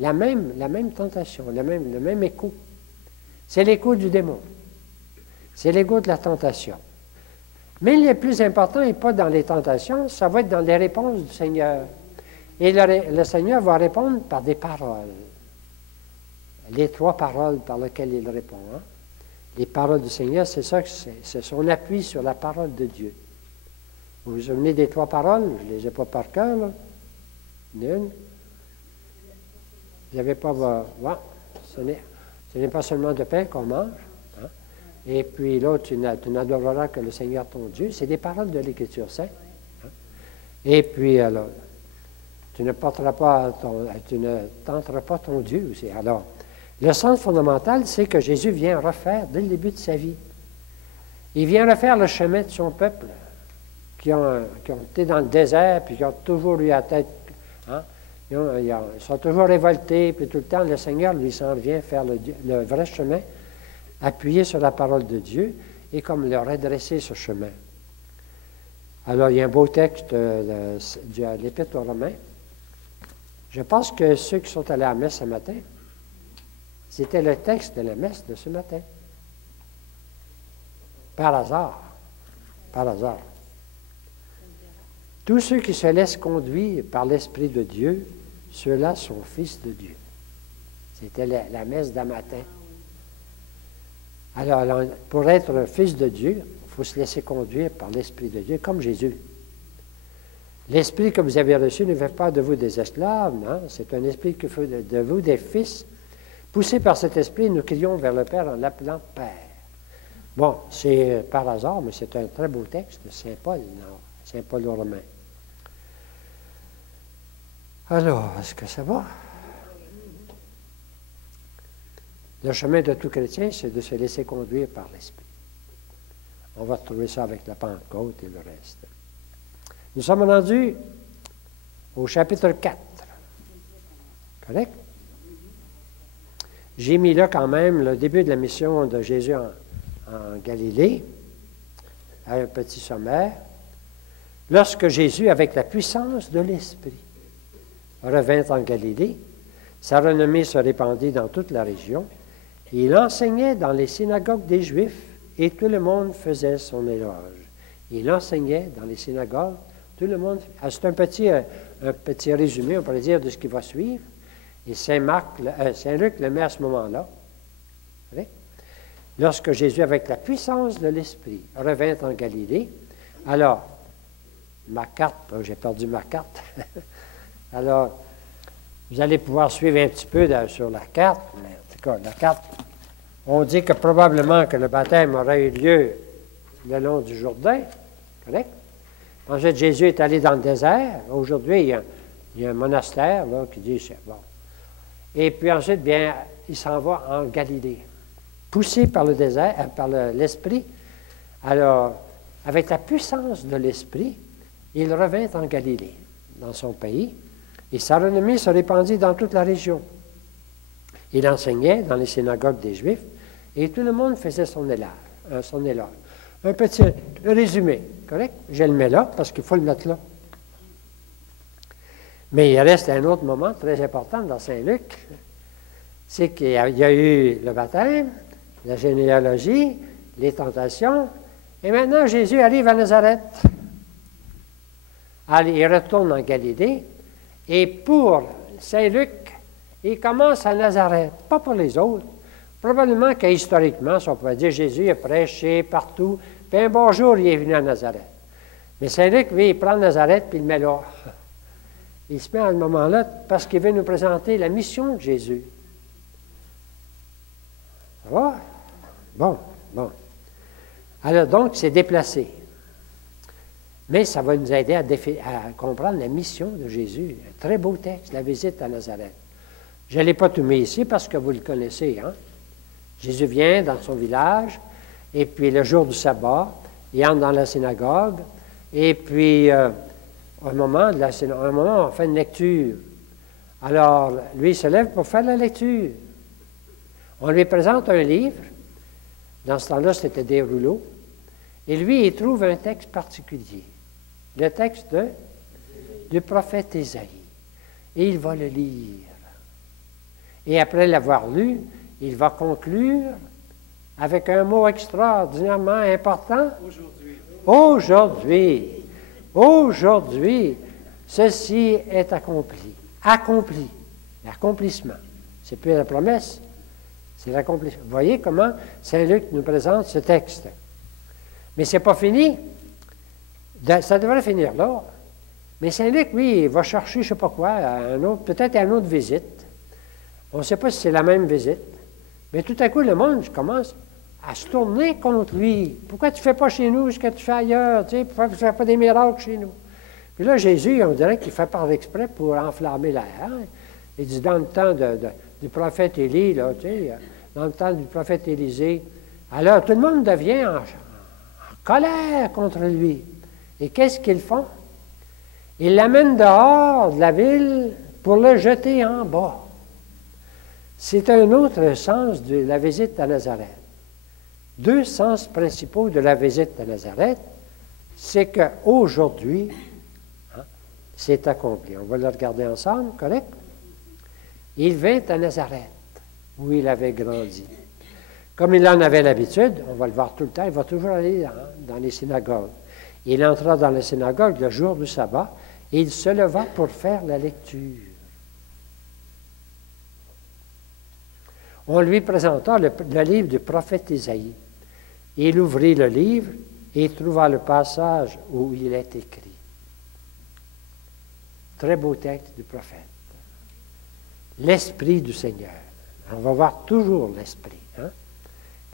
La même tentation, le même écho. C'est l'écho du démon. C'est l'écho de la tentation. Mais le plus important n'est pas dans les tentations, ça va être dans les réponses du Seigneur. Et le Seigneur va répondre par des paroles. Les 3 paroles par lesquelles il répond. Hein? Les paroles du Seigneur, c'est ça, c'est son appui sur la parole de Dieu. Vous vous souvenez des 3 paroles? Je ne les ai pas par cœur, là. Une. Vous n'avez pas... Bon, ce n'est pas seulement de pain qu'on mange. Hein? Et puis l'autre, tu n'adoreras que le Seigneur ton Dieu. C'est des paroles de l'Écriture sainte. Hein? Et puis, alors, tu ne tenteras pas ton Dieu aussi. Alors, le sens fondamental, c'est que Jésus vient refaire, dès le début de sa vie, il vient refaire le chemin de son peuple, qui ont été dans le désert, puis qui ont toujours eu la tête... Hein? Ils sont toujours révoltés, puis tout le temps, le Seigneur lui s'en vient faire le vrai chemin, appuyé sur la parole de Dieu, et comme leur redresser ce chemin. Alors, il y a un beau texte de l'Épître aux Romains. Je pense que ceux qui sont allés à la messe ce matin, c'était le texte de la messe de ce matin. Par hasard. Par hasard. Tous ceux qui se laissent conduire par l'Esprit de Dieu, ceux-là sont fils de Dieu. C'était la messe d'un matin. Alors, pour être fils de Dieu, il faut se laisser conduire par l'Esprit de Dieu, comme Jésus. L'Esprit que vous avez reçu ne fait pas de vous des esclaves, non? C'est un esprit qui fait de vous des fils. Poussés par cet esprit, nous crions vers le Père en l'appelant Père. Bon, c'est par hasard, mais c'est un très beau texte de Saint Paul, non? Saint Paul aux Romains. Alors, est-ce que ça va? Le chemin de tout chrétien, c'est de se laisser conduire par l'Esprit. On va retrouver ça avec la Pentecôte et le reste. Nous sommes rendus au chapitre 4. Correct? J'ai mis là quand même le début de la mission de Jésus en Galilée, à un petit sommaire. Lorsque Jésus, avec la puissance de l'Esprit, revint en Galilée, sa renommée se répandit dans toute la région, et il enseignait dans les synagogues des Juifs, et tout le monde faisait son éloge. Il enseignait dans les synagogues, tout le monde... C'est un petit résumé, on pourrait dire, de ce qui va suivre. Et Saint-Luc le met à ce moment-là. Lorsque Jésus, avec la puissance de l'Esprit, revint en Galilée, alors, ma carte, j'ai perdu ma carte. Alors, vous allez pouvoir suivre un petit peu sur la carte, mais en tout cas, la carte, on dit que probablement que le baptême aurait eu lieu le long du Jourdain, correct? Ensuite, Jésus est allé dans le désert. Aujourd'hui, il y a un monastère là, qui dit c'est bon. Et puis ensuite, bien, il s'en va en Galilée, poussé par le désert, par l'Esprit. Alors, avec la puissance de l'Esprit, il revint en Galilée, dans son pays, et sa renommée se répandit dans toute la région. Il enseignait dans les synagogues des Juifs, et tout le monde faisait son éloge. Un petit résumé, correct? Je le mets là, parce qu'il faut le mettre là. Mais il reste un autre moment très important dans Saint-Luc, c'est qu'il y a eu le baptême, la généalogie, les tentations, et maintenant Jésus arrive à Nazareth. Allez, il retourne en Galilée, et pour Saint-Luc, il commence à Nazareth, pas pour les autres. Probablement qu'historiquement, si on pouvait dire, Jésus a prêché partout, puis un bon jour, il est venu à Nazareth. Mais Saint-Luc, lui, il prend Nazareth, puis il le met là. Il se met à ce moment-là parce qu'il veut nous présenter la mission de Jésus. Ça va? Bon. Alors donc, c'est déplacé. Mais ça va nous aider à comprendre la mission de Jésus. Un très beau texte, la visite à Nazareth. Je ne l'ai pas tout mis ici parce que vous le connaissez. Hein? Jésus vient dans son village, et puis le jour du sabbat, il entre dans la synagogue, et puis un moment, on fait une lecture. Alors, lui, il se lève pour faire la lecture. On lui présente un livre. Dans ce temps-là, c'était des rouleaux. Et lui, il trouve un texte particulier. Le texte du prophète Isaïe. Et il va le lire. Et après l'avoir lu, il va conclure avec un mot extraordinairement important. Aujourd'hui, ceci est accompli. Accompli. L'accomplissement. C'est plus la promesse, c'est l'accomplissement. Vous voyez comment Saint Luc nous présente ce texte. Mais ce n'est pas fini. Ça devrait finir là. Mais Saint Luc, lui, il va chercher, je ne sais pas quoi, peut-être une autre visite. On ne sait pas si c'est la même visite. Mais tout à coup, le monde commence à se tourner contre lui. Pourquoi tu ne fais pas chez nous ce que tu fais ailleurs? Pourquoi tu ne fais pas des miracles chez nous? Puis là, Jésus, on dirait qu'il fait par exprès pour enflammer l'air. Il dit, dans le temps du prophète Élie, là, dans le temps du prophète Élisée, alors tout le monde devient en colère contre lui. Et qu'est-ce qu'ils font? Ils l'amènent dehors de la ville pour le jeter en bas. C'est un autre sens de la visite à Nazareth. Deux sens principaux de la visite à Nazareth, c'est qu'aujourd'hui, c'est accompli. On va le regarder ensemble, correct? Il vint à Nazareth, où il avait grandi. Comme il en avait l'habitude, on va le voir tout le temps, il va toujours aller dans les synagogues. Il entra dans la synagogue le jour du sabbat et il se leva pour faire la lecture. On lui présenta le livre du prophète Isaïe. Il ouvrit le livre et trouva le passage où il est écrit. Très beau texte du prophète. L'Esprit du Seigneur. On va voir toujours l'Esprit. Hein?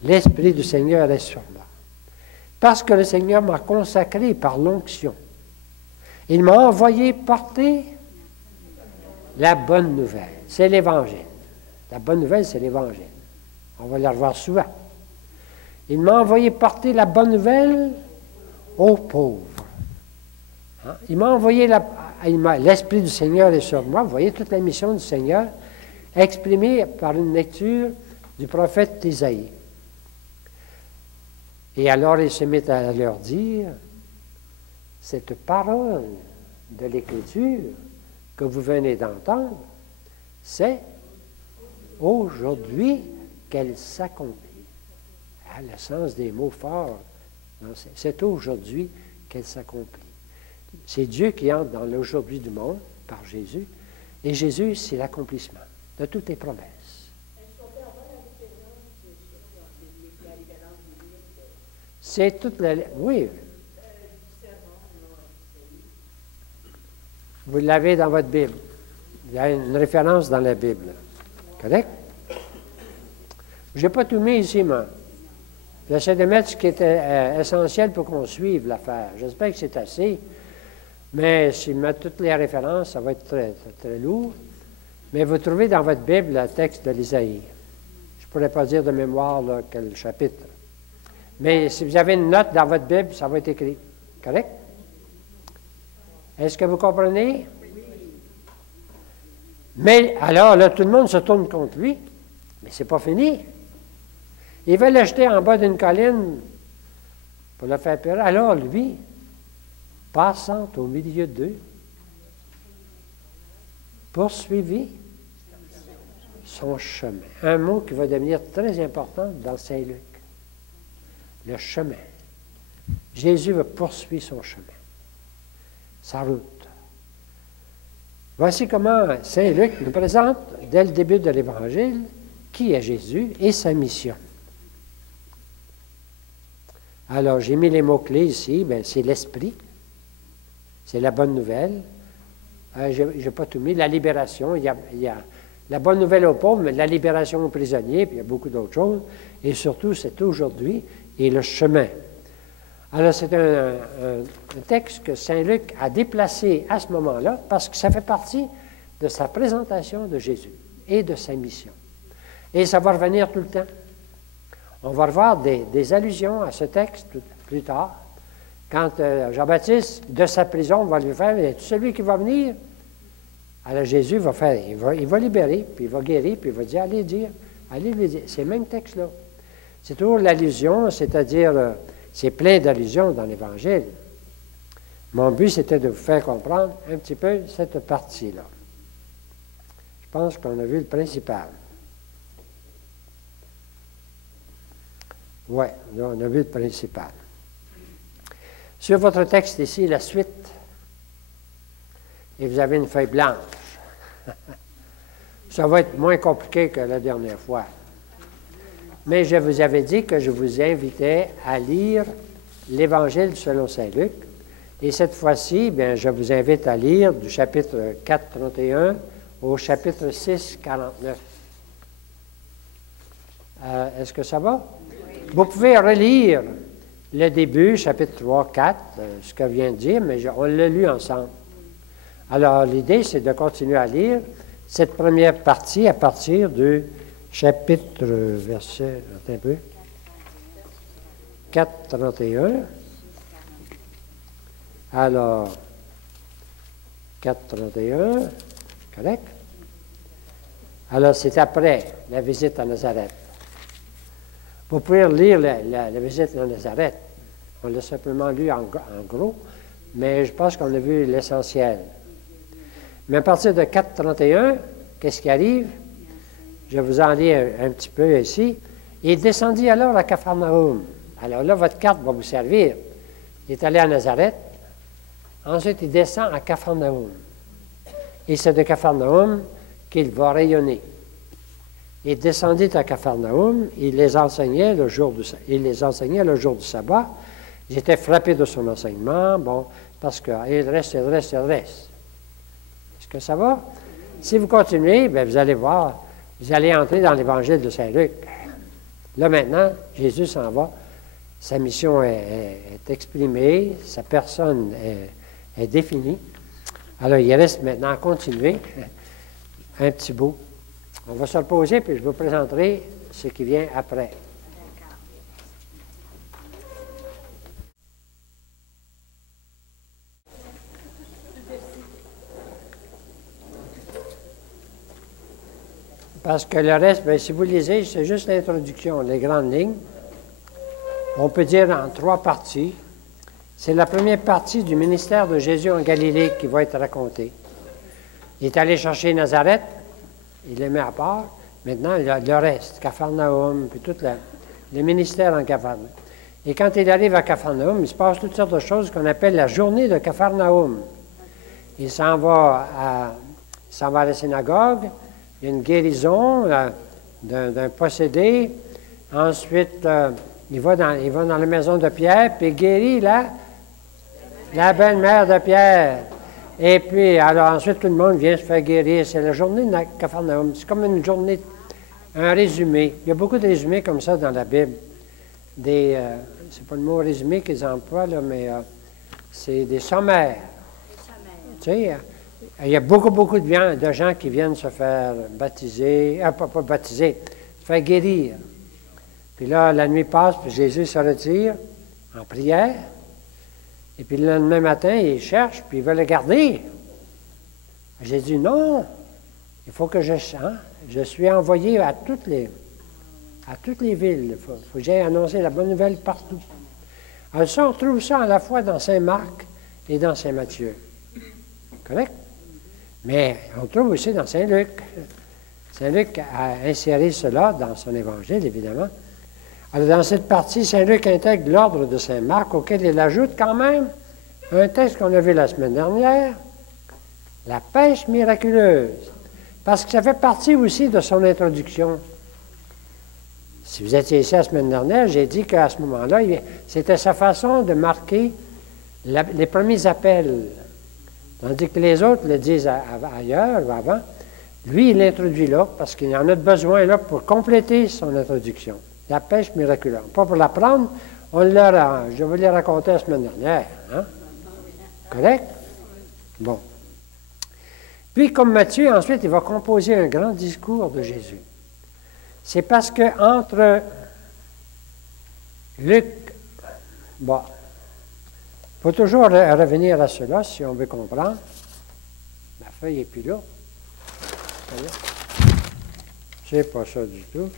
L'Esprit du Seigneur est sur moi. Parce que le Seigneur m'a consacré par l'onction. Il m'a envoyé porter la bonne nouvelle. C'est l'Évangile. La bonne nouvelle, c'est l'Évangile. On va la revoir souvent. Il m'a envoyé porter la bonne nouvelle aux pauvres. Hein? Il m'a envoyé l'Esprit du Seigneur est sur moi. Vous voyez toute la mission du Seigneur exprimée par une lecture du prophète Isaïe. Et alors il se met à leur dire, cette parole de l'Écriture que vous venez d'entendre, c'est aujourd'hui qu'elle s'accomplit. Le sens des mots forts, c'est aujourd'hui qu'elle s'accomplit. C'est Dieu qui entre dans l'aujourd'hui du monde par Jésus, et Jésus, c'est l'accomplissement de toutes les promesses. C'est toute la... Oui. Vous l'avez dans votre Bible. Il y a une référence dans la Bible. Correct? Je n'ai pas tout mis ici, moi. J'essaie de mettre ce qui était essentiel pour qu'on suive l'affaire. J'espère que c'est assez. Mais si je mets toutes les références, ça va être très, très, très lourd. Mais vous trouvez dans votre Bible le texte de l'Isaïe. Je ne pourrais pas dire de mémoire là, quel chapitre. Mais si vous avez une note dans votre Bible, ça va être écrit. Correct? Est-ce que vous comprenez? Mais alors, là, tout le monde se tourne contre lui. Mais c'est pas fini. Il veut l'acheter en bas d'une colline pour le faire peur. Alors, lui, passant au milieu d'eux, poursuivit son chemin. Un mot qui va devenir très important dans Saint-Luc. Le chemin. Jésus va poursuivre son chemin, sa route. Voici comment Saint-Luc nous présente, dès le début de l'Évangile, qui est Jésus et sa mission. Alors, j'ai mis les mots-clés ici. Bien, c'est l'Esprit. C'est la bonne nouvelle. Je n'ai pas tout mis. La libération. Il y a la bonne nouvelle aux pauvres, mais la libération aux prisonniers, puis il y a beaucoup d'autres choses. Et surtout, c'est aujourd'hui et le chemin. Alors, c'est un texte que Saint Luc a déplacé à ce moment-là parce que ça fait partie de sa présentation de Jésus et de sa mission. Et ça va revenir tout le temps. On va revoir des allusions à ce texte plus tard. Quand Jean-Baptiste, de sa prison, va lui faire « Celui qui va venir », alors Jésus va faire, il va libérer, puis il va guérir, puis il va dire « Allez lui dire ». C'est le même texte-là. C'est toujours l'allusion, c'est-à-dire, c'est plein d'allusions dans l'Évangile. Mon but, c'était de vous faire comprendre un petit peu cette partie-là. Je pense qu'on a vu le principal. Oui, on a vu le principal. Sur votre texte ici, la suite, et vous avez une feuille blanche. Ça va être moins compliqué que la dernière fois. Mais je vous avais dit que je vous invitais à lire l'Évangile selon Saint Luc. Et cette fois-ci, bien, je vous invite à lire du chapitre 4, 31 au chapitre 6, 49. Est-ce que ça va? Vous pouvez relire le début, chapitre 3, 4, ce que vient de dire, mais on l'a lu ensemble. Alors, l'idée, c'est de continuer à lire cette première partie à partir du chapitre, verset, attends un peu, 4, 31. Alors, 4, 31, correct? Alors, c'est après la visite à Nazareth. Vous pouvez lire la visite à Nazareth. On l'a simplement lu en gros, mais je pense qu'on a vu l'essentiel. Mais à partir de 4.31, qu'est-ce qui arrive? Je vous en lis un petit peu ici. Il descendit alors à Capharnaüm. Alors là, votre carte va vous servir. Il est allé à Nazareth. Ensuite, il descend à Capharnaüm. Et c'est de Capharnaüm qu'il va rayonner. Il descendit à Capharnaüm, il les enseignait le jour du sabbat. Ils étaient frappés de son enseignement, bon, parce qu'il reste. Est-ce que ça va? Si vous continuez, bien, vous allez voir, vous allez entrer dans l'Évangile de Saint Luc. Là, maintenant, Jésus s'en va. Sa mission est exprimée, sa personne est définie. Alors, il reste maintenant à continuer un petit bout. On va se reposer, puis je vous présenterai ce qui vient après. Parce que le reste, bien, si vous lisez, c'est juste l'introduction, les grandes lignes. On peut dire en 3 parties. C'est la première partie du ministère de Jésus en Galilée qui va être racontée. Il est allé chercher Nazareth. Il les met à part. Maintenant, il y a le reste, Capharnaüm, puis tout le ministère en Capharnaüm. Et quand il arrive à Capharnaüm, il se passe toutes sortes de choses qu'on appelle la journée de Capharnaüm. Il s'en va à la synagogue, il y a une guérison d'un possédé. Ensuite, il va dans la maison de Pierre, puis il guérit la belle-mère de Pierre. Et puis, alors ensuite, tout le monde vient se faire guérir. C'est la journée de Capharnaüm. C'est comme une journée, un résumé. Il y a beaucoup de résumés comme ça dans la Bible. C'est pas le mot résumé qu'ils emploient, là, mais c'est des sommaires. Tu sais, il y a beaucoup de gens qui viennent se faire baptiser, pas baptiser, se faire guérir. Puis là, la nuit passe, puis Jésus se retire en prière. Et puis le lendemain matin, il cherche, puis il veut le garder. J'ai dit non, il faut que je suis envoyé à toutes les villes. Il faut que j'aille annoncer la bonne nouvelle partout. Alors ça, on trouve ça à la fois dans Saint Marc et dans Saint Matthieu. Correct? Mais on trouve aussi dans Saint Luc. Saint Luc a inséré cela dans son évangile, évidemment. Alors, dans cette partie, Saint Luc intègre l'ordre de Saint Marc, auquel il ajoute quand même un texte qu'on a vu la semaine dernière, la pêche miraculeuse, parce que ça fait partie aussi de son introduction. Si vous étiez ici la semaine dernière, j'ai dit qu'à ce moment-là, c'était sa façon de marquer les premiers appels, tandis que les autres le disent ailleurs ou avant. Lui, il l'introduit là, parce qu'il en a besoin là pour compléter son introduction. La pêche miraculeuse. Pas pour l'apprendre, Je vous l'ai raconté la semaine dernière. Hein? Correct? Bon. Puis, comme Matthieu, ensuite, il va composer un grand discours de Jésus. C'est parce que entre Luc, bon, il faut toujours revenir à cela si on veut comprendre. Ma feuille n'est plus là. C'est pas ça du tout.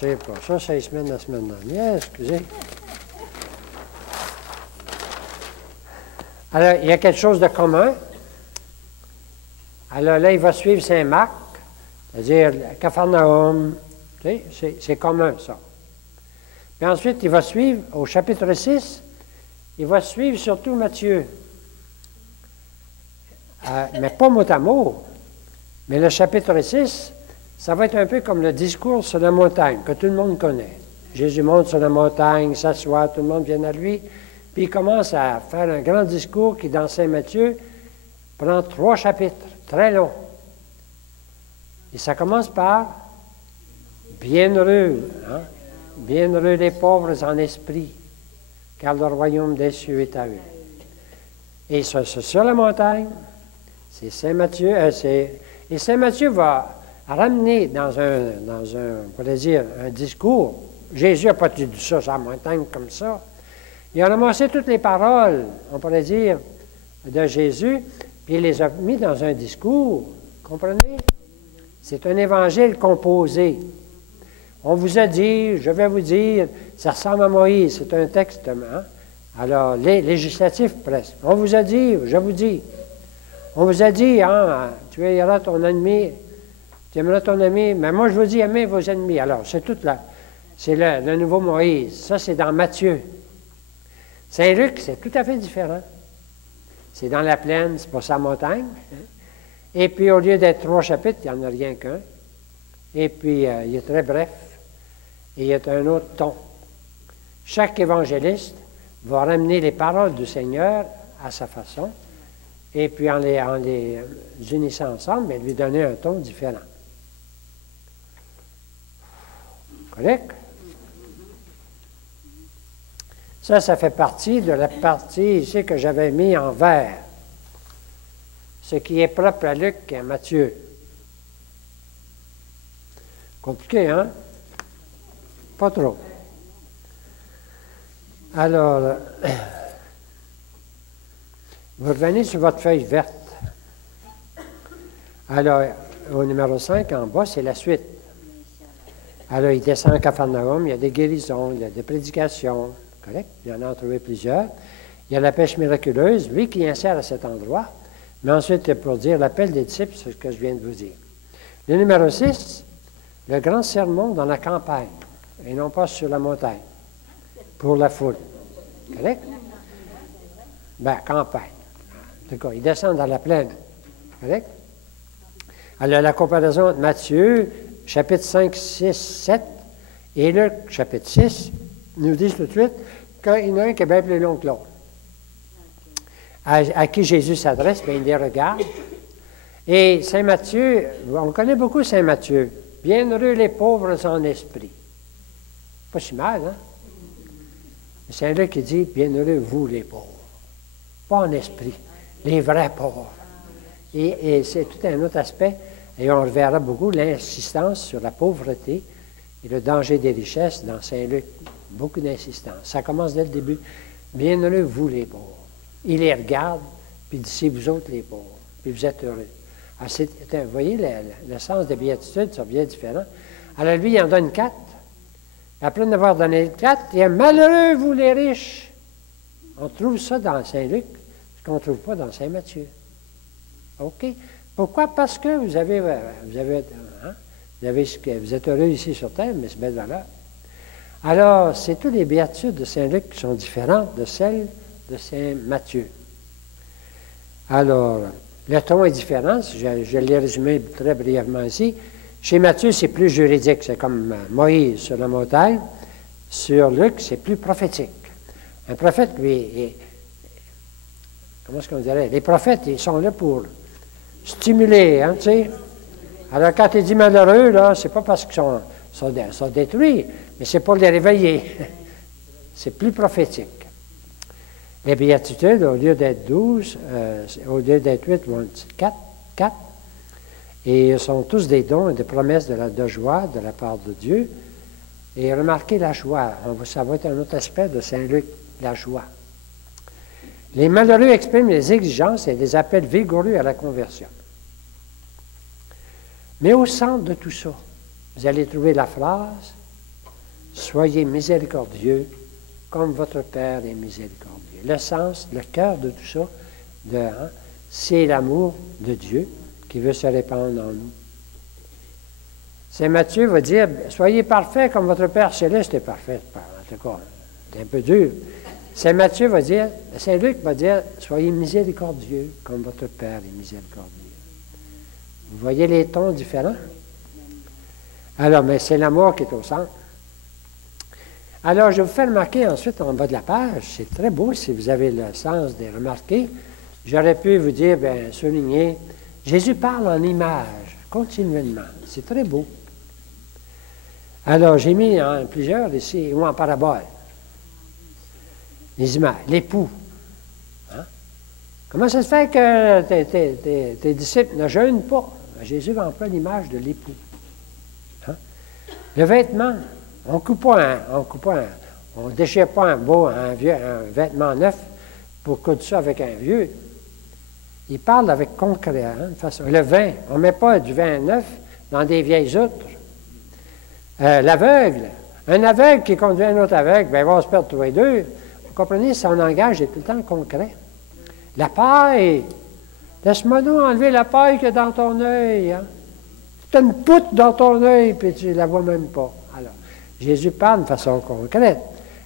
C'est pas ça, 6 semaines la semaine dernière, excusez. Alors, il y a quelque chose de commun. Alors là, il va suivre Saint-Marc, c'est-à-dire Capharnaüm. Tu sais, c'est commun, ça. Puis ensuite, il va suivre, au chapitre 6, il va suivre surtout Matthieu. Mais pas mot à mot. Mais le chapitre 6, ça va être un peu comme le discours sur la montagne, que tout le monde connaît. Jésus monte sur la montagne, s'assoit, tout le monde vient à lui, puis il commence à faire un grand discours qui, dans Saint Matthieu, prend 3 chapitres, très longs. Et ça commence par « Bienheureux, hein? Bienheureux les pauvres en esprit, car le royaume des cieux est à eux. » Et sur la montagne, c'est Saint Matthieu, et Saint Matthieu va ramener dans un, on pourrait dire, un discours. Jésus n'a pas dit ça sur la montagne comme ça. Il a ramassé toutes les paroles, on pourrait dire, de Jésus, puis il les a mis dans un discours. Comprenez? C'est un évangile composé. On vous a dit, je vais vous dire, ça ressemble à Moïse, c'est un texte, hein? Alors, législatif presque. On vous a dit, je vous dis. On vous a dit, hein, tu aimeras ton ennemi, tu aimeras ton ami, mais moi je vous dis, aimez vos ennemis. Alors, c'est tout là. C'est le nouveau Moïse. Ça, c'est dans Matthieu. Saint-Luc, c'est tout à fait différent. C'est dans la plaine, c'est pas sa montagne. Et puis, au lieu d'être 3 chapitres, il n'y en a rien qu'un. Et puis, il est très bref. Et il est un autre ton. Chaque évangéliste va ramener les paroles du Seigneur à sa façon, et puis en les unissant ensemble, mais lui donner un ton différent. Correct? Ça fait partie de la partie ici que j'avais mis en vert. Ce qui est propre à Luc et à Matthieu. Compliqué, hein? Pas trop. Alors, vous revenez sur votre feuille verte. Alors, au numéro 5, en bas, c'est la suite. Alors, il descend à Capharnaüm, il y a des guérisons, il y a des prédications, correct? Il y en a trouvé plusieurs. Il y a la pêche miraculeuse, lui qui insère à cet endroit. Mais ensuite, pour dire l'appel des disciples, c'est ce que je viens de vous dire. Le numéro 6, le grand sermon dans la campagne, et non pas sur la montagne, pour la foule. Correct? Bien, campagne. En tout cas, il descend dans la plaine. Correct? Alors, la comparaison entre Matthieu, chapitre 5, 6, 7, et Luc, chapitre 6, nous dit tout de suite qu'il y en a un qui est bien plus long que l'autre. À qui Jésus s'adresse, bien, il les regarde. Et Saint Matthieu, on connaît beaucoup Saint Matthieu. Bienheureux les pauvres en esprit. Pas si mal, hein? Saint Luc, il dit, bienheureux vous les pauvres. Pas en esprit, les vrais pauvres. Et c'est tout un autre aspect. Et on reverra beaucoup l'insistance sur la pauvreté et le danger des richesses dans Saint Luc. Beaucoup d'insistance. Ça commence dès le début. Bienheureux vous les pauvres. Il les regarde, puis il dit, c'est vous autres les pauvres, puis vous êtes heureux. Alors, vous voyez, le sens de béatitude, c'est bien différent. Alors, lui, il en donne 4. Après en avoir donné 4, il y a malheureux, vous les riches. On trouve ça dans Saint-Luc, ce qu'on ne trouve pas dans Saint-Matthieu. OK? Pourquoi? Parce que vous êtes heureux ici sur terre, mais c'est belle valeur. Alors, c'est toutes les béatitudes de Saint-Luc qui sont différentes de celles de Saint-Matthieu. Alors, le ton est différent, je l'ai résumé très brièvement ici. Chez Matthieu, c'est plus juridique, c'est comme Moïse sur la montagne. Sur Luc, c'est plus prophétique. Un prophète, lui, comment est-ce qu'on dirait? Les prophètes, ils sont là pour stimuler, hein, tu sais. Alors, quand il dit malheureux, là, c'est pas parce qu'ils sont détruits, mais c'est pour les réveiller. C'est plus prophétique. Les béatitudes, au lieu d'être 12, au lieu d'être 8, vont être 4. Et sont tous des dons et des promesses de joie de la part de Dieu. Et remarquez la joie. Ça va être un autre aspect de Saint Luc, la joie. Les malheureux expriment les exigences et les appels vigoureux à la conversion. Mais au centre de tout ça, vous allez trouver la phrase « Soyez miséricordieux comme votre Père est miséricordieux ». Le sens, le cœur de tout ça, c'est l'amour de Dieu qui veut se répandre en nous. Saint Matthieu va dire « Soyez parfaits comme votre Père céleste est parfait ». En tout cas, c'est un peu dur. Saint Matthieu va dire, Saint Luc va dire « Soyez miséricordieux comme votre Père est miséricordieux ». Vous voyez les tons différents? Alors, mais c'est l'amour qui est au centre. Alors, je vous fais remarquer ensuite en bas de la page, c'est très beau si vous avez le sens de remarquer. J'aurais pu vous dire, souligner, Jésus parle en images continuellement. C'est très beau. Alors, j'ai mis en plusieurs ici, ou en parabole. Les images, l'époux. Hein? Comment ça se fait que tes disciples ne jeûnent pas? Jésus emploie l'image de l'époux. Hein? Le vêtement, on ne déchire pas un vêtement neuf pour coudre ça avec un vieux. Il parle avec concret. Hein, de façon. Le vin, on ne met pas du vin neuf dans des vieilles outres. L'aveugle, un aveugle qui conduit un autre aveugle, il va se perdre tous les deux. Vous comprenez, son langage est tout le temps concret. La paille, laisse-moi donc enlever la paille qu'il y a dans ton œil. Hein. Tu as une poutre dans ton œil, puis tu ne la vois même pas. Alors, Jésus parle de façon concrète.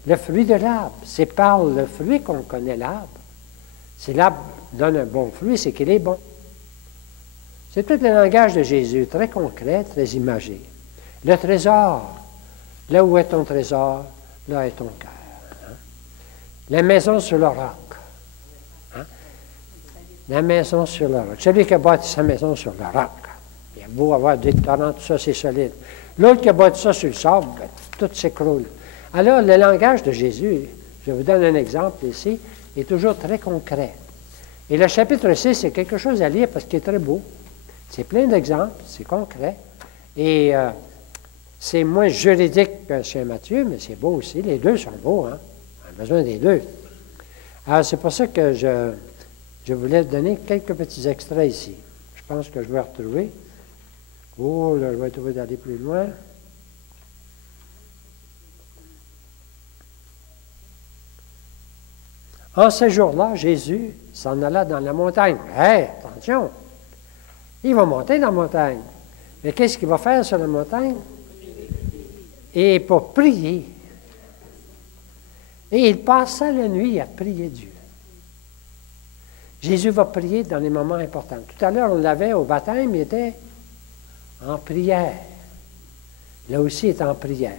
Le fruit de l'arbre, c'est par le fruit qu'on connaît l'arbre. Si l'arbre donne un bon fruit, c'est qu'il est bon. C'est tout le langage de Jésus, très concret, très imagé. Le trésor, là où est ton trésor, là est ton cœur. Hein? La maison sur le roc. Hein? La maison sur le roc. Celui qui a bâti sa maison sur le roc. Il a beau avoir des torrents, tout ça, c'est solide. L'autre qui a bâti ça sur le sable, tout s'écroule. Alors, le langage de Jésus, je vous donne un exemple ici, est toujours très concret. Et le chapitre 6, c'est quelque chose à lire parce qu'il est très beau. C'est plein d'exemples, c'est concret. Et c'est moins juridique que Saint Matthieu, mais c'est beau aussi. Les deux sont beaux, hein? On a besoin des deux. Alors, c'est pour ça que je voulais donner quelques petits extraits ici. Je pense que je vais retrouver. Oh, là, je vais trouver d'aller plus loin. En ce jour-là, Jésus s'en alla dans la montagne. Hé, attention! Il va monter dans la montagne. Mais qu'est-ce qu'il va faire sur la montagne? Et pour prier. Et il passa la nuit à prier Dieu. Jésus va prier dans les moments importants. Tout à l'heure, on l'avait au baptême, il était en prière. Là aussi, il est en prière.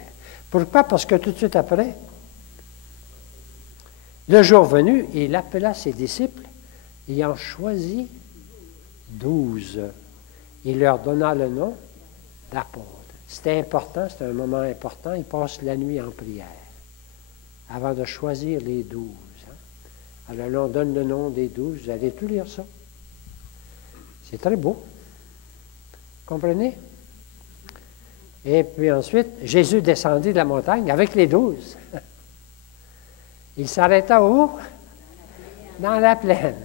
Pourquoi? Parce que tout de suite après, le jour venu, il appela ses disciples, il en choisit 12. Il leur donna le nom d'apôtres. C'était important, c'était un moment important. Il passe la nuit en prière avant de choisir les 12. Hein. Alors là, on donne le nom des 12. Vous allez tout lire ça. C'est très beau. Comprenez? Et puis ensuite, Jésus descendit de la montagne avec les 12. Il s'arrêta où? Dans la plaine.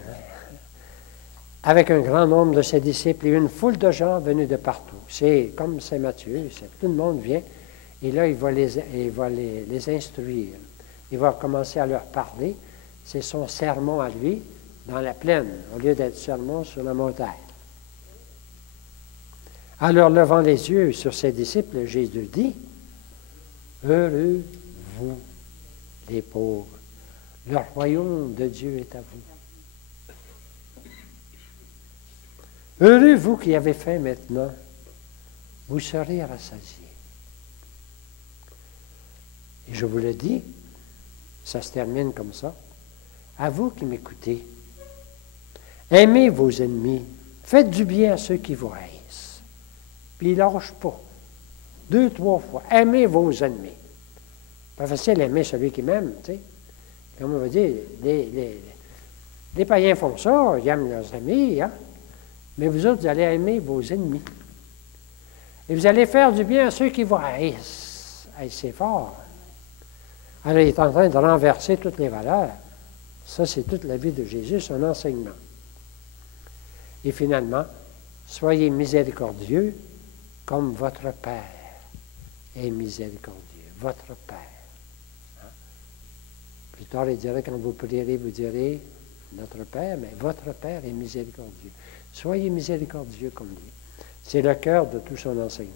Avec un grand nombre de ses disciples et une foule de gens venus de partout. C'est comme Saint Matthieu, tout le monde vient. Et là, il va les instruire. Il va commencer à leur parler. C'est son sermon à lui dans la plaine, au lieu d'être sermon sur la montagne. Alors, levant les yeux sur ses disciples, Jésus dit, « Heureux vous, les pauvres, le royaume de Dieu est à vous. Heureux vous qui avez faim maintenant, vous serez rassasiés. » Et je vous le dis, ça se termine comme ça. À vous qui m'écoutez, aimez vos ennemis, faites du bien à ceux qui vous haïssent, puis lâche pas. 2, 3 fois. Aimez vos ennemis. Pas facile d'aimer celui qui m'aime, tu sais. Comme on va dire, les païens font ça, ils aiment leurs amis, hein? Mais vous autres, vous allez aimer vos ennemis. Et vous allez faire du bien à ceux qui vous haïssent. Hey, c'est fort. Alors, il est en train de renverser toutes les valeurs. Ça, c'est toute la vie de Jésus, son enseignement. Et finalement, soyez miséricordieux comme votre Père est miséricordieux. Votre Père. Hein? Plus tard, il dirait, quand vous prierez, vous direz, notre Père, mais votre Père est miséricordieux. Soyez miséricordieux comme lui. C'est le cœur de tout son enseignement.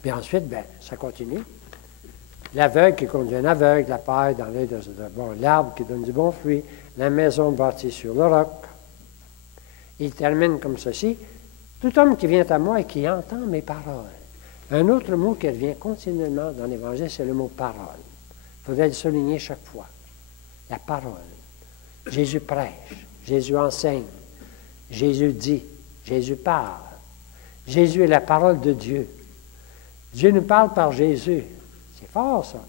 Puis ensuite, bien, ça continue. L'aveugle qui conduit un aveugle, la paille dans l'œil de bon, l'arbre qui donne du bon fruit, la maison bâtie sur le roc. Il termine comme ceci. Tout homme qui vient à moi et qui entend mes paroles. Un autre mot qui revient continuellement dans l'Évangile, c'est le mot parole. Il faudrait le souligner chaque fois. La parole. Jésus prêche, Jésus enseigne, Jésus dit, Jésus parle. Jésus est la parole de Dieu. Dieu nous parle par Jésus. C'est fort, ça.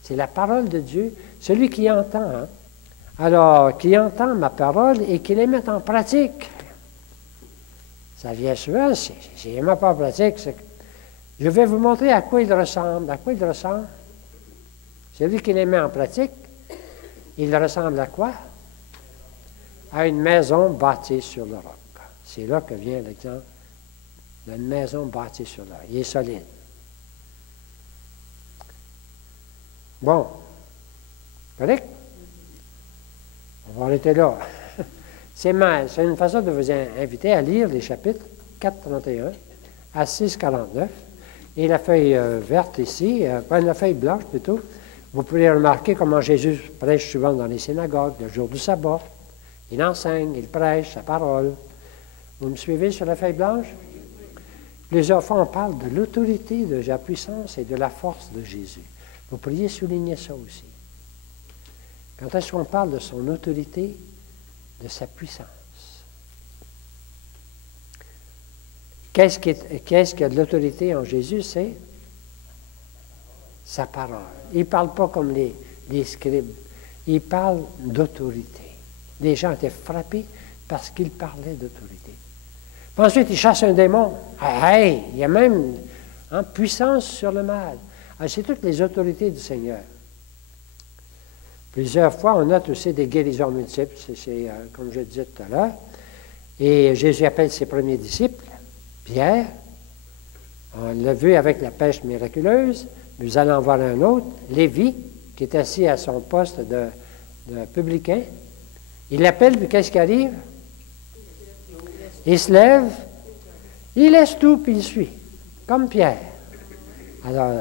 C'est la parole de Dieu. Celui qui entend, hein? Alors, qui entend ma parole et qui les met en pratique. Ça vient souvent, si il ne met pas en pratique, c'est que je vais vous montrer à quoi il ressemble. À quoi il ressemble? Celui qui les met en pratique, il ressemble à quoi? À une maison bâtie sur le roc. C'est là que vient l'exemple d'une maison bâtie sur le roc. Il est solide. Bon. Correct? On va arrêter là. C'est une façon de vous inviter à lire les chapitres 4.31 à 6.49. Et la feuille verte ici, la feuille blanche plutôt, vous pouvez remarquer comment Jésus prêche souvent dans les synagogues, le jour du sabbat. Il enseigne, il prêche sa parole. Vous me suivez sur la feuille blanche? Plusieurs fois, on parle de l'autorité, de la puissance et de la force de Jésus. Vous pourriez souligner ça aussi. Quand est-ce qu'on parle de son autorité, de sa puissance? Qu'est-ce qu'il y a de l'autorité en Jésus? C'est sa parole. Il ne parle pas comme les scribes. Il parle d'autorité. Les gens étaient frappés parce qu'il parlait d'autorité. Puis ensuite, il chasse un démon. Hey, il y a même puissance sur le mal. C'est toutes les autorités du Seigneur. Plusieurs fois, on note aussi des guérisons multiples. C'est comme je disais tout à l'heure. Et Jésus appelle ses premiers disciples, Pierre. On l'a vu avec la pêche miraculeuse. Nous allons voir un autre, Lévi, qui est assis à son poste de publicain. Il l'appelle, puis qu'est-ce qui arrive? Il se lève, il laisse tout, puis il suit, comme Pierre. Alors,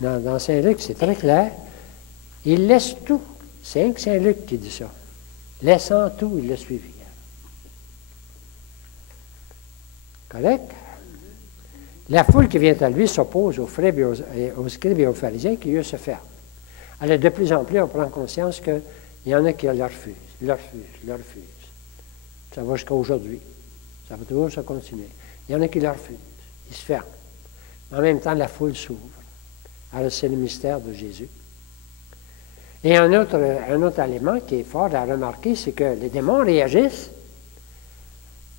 dans Saint-Luc, c'est très clair. Il laisse tout. C'est Saint-Luc qui dit ça. Laissant tout, il l'a suivi. Correct? La foule qui vient à lui s'oppose aux scribes et aux pharisiens qui, eux, se ferment. Alors, de plus en plus, on prend conscience qu'il y en a qui le refusent. Le refusent. Ça va jusqu'à aujourd'hui. Ça va toujours se continuer. Il y en a qui le refusent. Ils se ferment. En même temps, la foule s'ouvre. Alors, c'est le mystère de Jésus. Et un autre élément qui est fort à remarquer, c'est que les démons réagissent.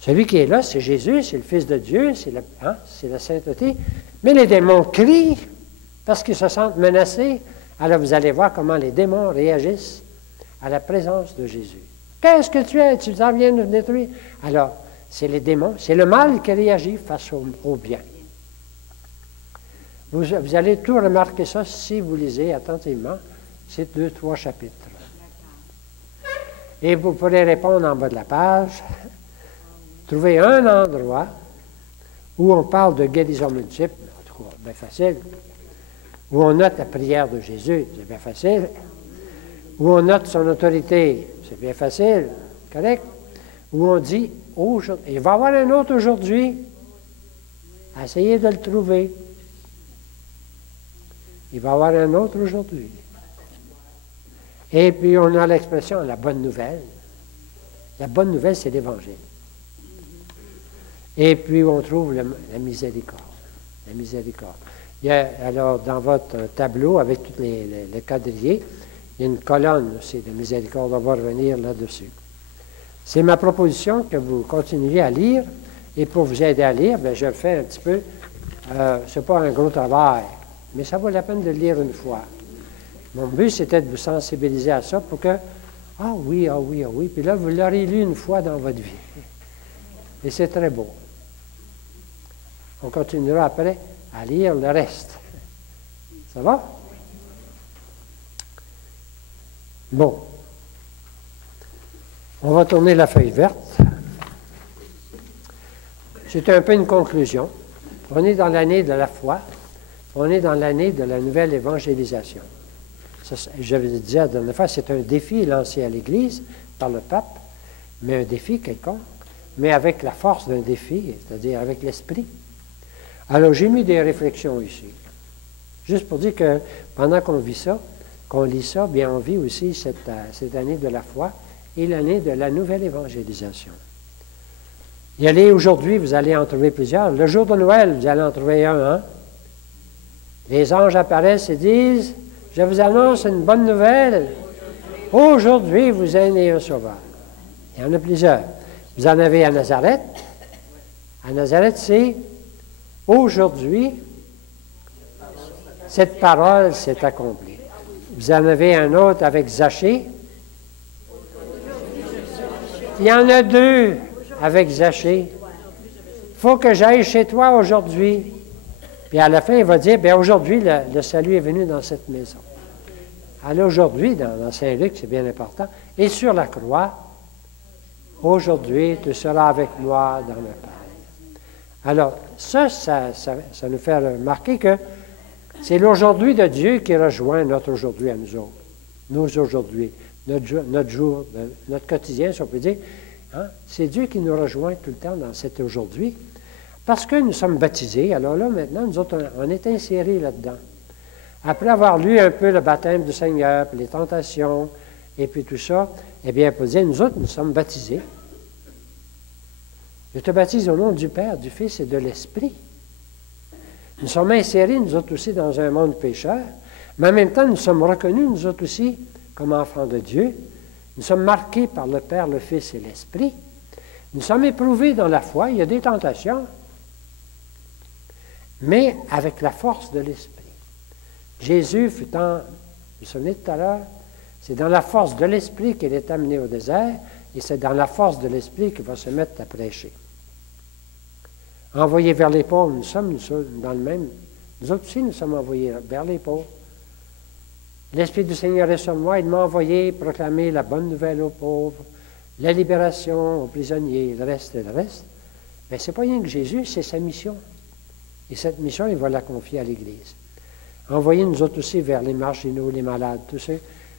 Celui qui est là, c'est Jésus, c'est le Fils de Dieu, c'est la sainteté. Mais les démons crient parce qu'ils se sentent menacés. Alors, vous allez voir comment les démons réagissent à la présence de Jésus. Qu'est-ce que tu es? Tu t'en viens nous détruire? Alors, c'est les démons, c'est le mal qui réagit face au bien. Vous allez tout remarquer ça si vous lisez attentivement ces 2-3 chapitres. Et vous pourrez répondre en bas de la page. Trouvez un endroit où on parle de guérison multiple, en tout cas, bien facile. Où on note la prière de Jésus, c'est bien facile. Où on note son autorité, c'est bien facile, correct? Où on dit, aujourd'hui, il va y avoir un autre aujourd'hui. Essayez de le trouver. Il va y avoir un autre aujourd'hui. Et puis, on a l'expression, la bonne nouvelle. La bonne nouvelle, c'est l'Évangile. Et puis, on trouve la miséricorde. La miséricorde. Il y a, alors, dans votre tableau, avec tous les quadrillés, il y a une colonne aussi de miséricorde. On va revenir là-dessus. C'est ma proposition que vous continuiez à lire. Et pour vous aider à lire, bien, je le fais un petit peu. Ce n'est pas un gros travail, mais ça vaut la peine de le lire une fois. Mon but, c'était de vous sensibiliser à ça pour que, ah oui, ah oui, ah oui, puis là, vous l'aurez lu une fois dans votre vie. Et c'est très beau. On continuera après à lire le reste. Ça va? Bon. On va tourner la feuille verte. C'est un peu une conclusion. On est dans l'année de la foi. On est dans l'année de la nouvelle évangélisation. Ça, je vous disais la dernière fois, c'est un défi lancé à l'Église par le pape, mais un défi quelconque, mais avec la force d'un défi, c'est-à-dire avec l'esprit. Alors, j'ai mis des réflexions ici. Juste pour dire que pendant qu'on vit ça, qu'on lit ça, bien, on vit aussi cette année de la foi et l'année de la nouvelle évangélisation. Y aller aujourd'hui, vous allez en trouver plusieurs. Le jour de Noël, vous allez en trouver un, hein? Les anges apparaissent et disent, « Je vous annonce une bonne nouvelle. Aujourd'hui, vous êtes né un sauveur. » Il y en a plusieurs. Vous en avez à Nazareth. À Nazareth, c'est « Aujourd'hui, cette parole s'est accomplie. » Vous en avez un autre avec Zachée. Il y en a deux avec Zachée. Il faut que j'aille chez toi aujourd'hui. Puis à la fin, il va dire, bien aujourd'hui, le salut est venu dans cette maison. Alors aujourd'hui, dans Saint-Luc, c'est bien important, et sur la croix, aujourd'hui, tu seras avec moi dans le Père. Alors, ça nous fait remarquer que c'est l'aujourd'hui de Dieu qui rejoint notre aujourd'hui à nous autres. Nous aujourd'hui, notre jour, notre quotidien, si on peut dire. Hein? C'est Dieu qui nous rejoint tout le temps dans cet aujourd'hui. Parce que nous sommes baptisés, alors là, maintenant, nous autres, on est insérés là-dedans. Après avoir lu un peu le baptême du Seigneur, puis les tentations, et puis tout ça, eh bien, on peut dire, nous autres, nous sommes baptisés. Je te baptise au nom du Père, du Fils et de l'Esprit. Nous sommes insérés, nous autres aussi, dans un monde pécheur, mais en même temps, nous sommes reconnus, nous autres aussi, comme enfants de Dieu. Nous sommes marqués par le Père, le Fils et l'Esprit. Nous sommes éprouvés dans la foi, il y a des tentations, mais avec la force de l'Esprit. Jésus fut vous vous souvenez tout à l'heure, c'est dans la force de l'Esprit qu'il est amené au désert, et c'est dans la force de l'Esprit qu'il va se mettre à prêcher. Envoyés vers les pauvres, nous sommes dans le même. Nous autres aussi, nous sommes envoyés vers les pauvres. L'Esprit du Seigneur est sur moi, il m'a envoyé proclamer la bonne nouvelle aux pauvres, la libération aux prisonniers, le reste et le reste. Mais ce n'est pas rien que Jésus, c'est sa mission. Et cette mission, il va la confier à l'Église. Envoyer nous autres aussi vers les marginaux, les malades, tout ça.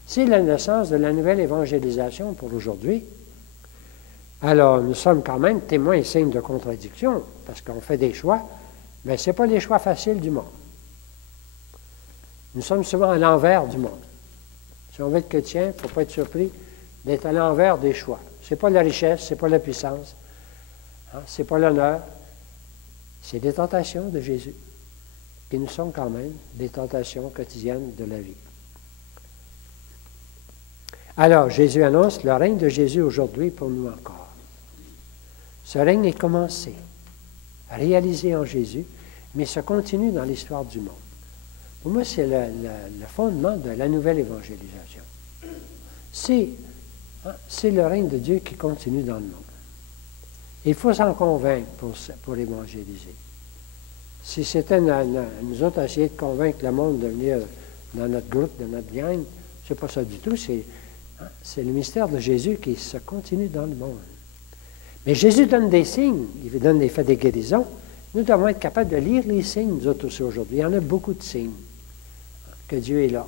C'est la naissance de la nouvelle évangélisation pour aujourd'hui. Alors, nous sommes quand même témoins et signes de contradiction, parce qu'on fait des choix, mais ce n'est pas les choix faciles du monde. Nous sommes souvent à l'envers du monde. Si on veut être chrétien, il ne faut pas être surpris d'être à l'envers des choix. Ce n'est pas la richesse, ce n'est pas la puissance, hein, ce n'est pas l'honneur, c'est des tentations de Jésus. Puis nous sommes quand même des tentations quotidiennes de la vie. Alors, Jésus annonce le règne de Jésus aujourd'hui pour nous encore. Ce règne est commencé, réalisé en Jésus, mais ça continue dans l'histoire du monde. Pour moi, c'est le fondement de la nouvelle évangélisation. C'est le règne de Dieu qui continue dans le monde. Il faut s'en convaincre pour évangéliser. Si c'était nous autres à essayer de convaincre le monde de venir dans notre groupe, dans notre gang, c'est pas ça du tout. C'est le mystère de Jésus qui se continue dans le monde. Mais Jésus donne des signes, il donne des faits des guérisons. Nous devons être capables de lire les signes, nous autres aussi aujourd'hui. Il y en a beaucoup de signes. Que Dieu est là,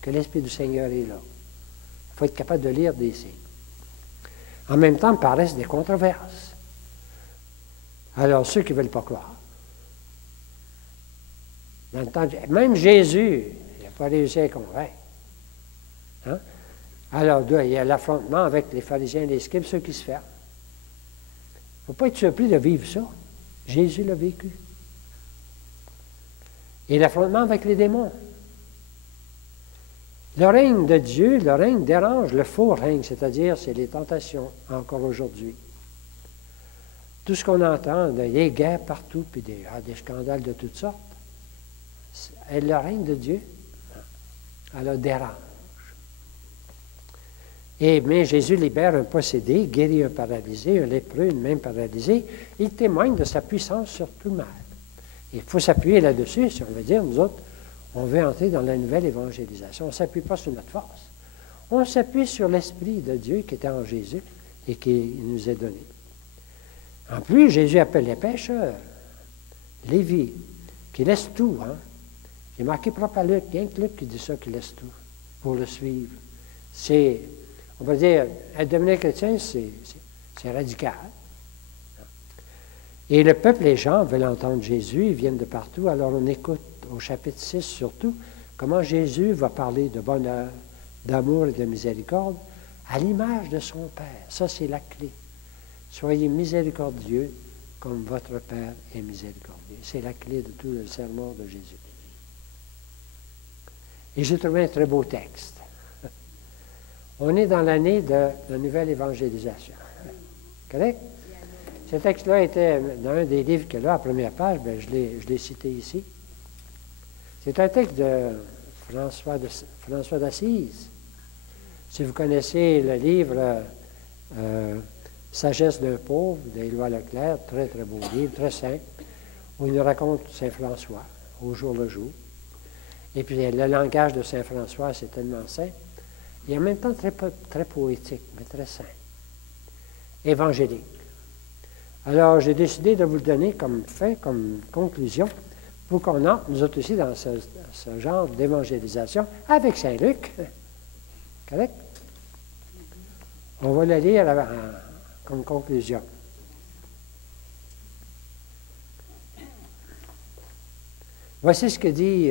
que l'Esprit du Seigneur est là. Il faut être capable de lire des signes. En même temps, paraissent des controverses. Alors, ceux qui ne veulent pas croire. Dans le temps, même Jésus, il n'a pas réussi à convaincre. Hein? Alors, il y a l'affrontement avec les pharisiens et les scribes, ceux qui se ferment. Il ne faut pas être surpris de vivre ça. Jésus l'a vécu. et l'affrontement avec les démons. Le règne de Dieu, le règne dérange le faux règne, c'est-à-dire c'est les tentations encore aujourd'hui. Tout ce qu'on entend, des guerres partout, puis des scandales de toutes sortes, et le règne de Dieu, elle dérange. Mais Jésus libère un possédé, guérit un paralysé, un lépreux, une main paralysée. Il témoigne de sa puissance sur tout le mal. Il faut s'appuyer là-dessus, si on veut dire, nous autres, on veut entrer dans la nouvelle évangélisation. On ne s'appuie pas sur notre force. On s'appuie sur l'Esprit de Dieu qui était en Jésus et qui nous est donné. En plus, Jésus appelle les pécheurs, Lévi, qui laisse tout. J'ai marqué propre à Luc, rien que Luc qui dit ça, qui laisse tout pour le suivre. C'est, on va dire, devenir chrétien, c'est radical. Et le peuple, les gens veulent entendre Jésus, ils viennent de partout, alors on écoute au chapitre 6 surtout comment Jésus va parler de bonheur, d'amour et de miséricorde à l'image de son Père. Ça, c'est la clé. Soyez miséricordieux comme votre Père est miséricordieux. C'est la clé de tout le sermon de Jésus. Et j'ai trouvé un très beau texte. On est dans l'année de la nouvelle évangélisation. Correct? Ce texte-là était dans un des livres que là, à la première page, bien, je l'ai cité ici. C'est un texte de François d'Assise. Si vous connaissez le livre Sagesse d'un pauvre, d'Éloi Leclerc, très, très beau livre, très simple, où il nous raconte Saint François, au jour le jour. Et puis le langage de Saint François, c'est tellement simple, et en même temps très, très poétique, mais très simple. Évangélique. Alors, j'ai décidé de vous le donner comme fin, comme conclusion, pour qu'on entre, nous autres aussi, dans ce genre d'évangélisation, avec Saint-Luc. Correct? On va le lire comme conclusion. Voici ce que dit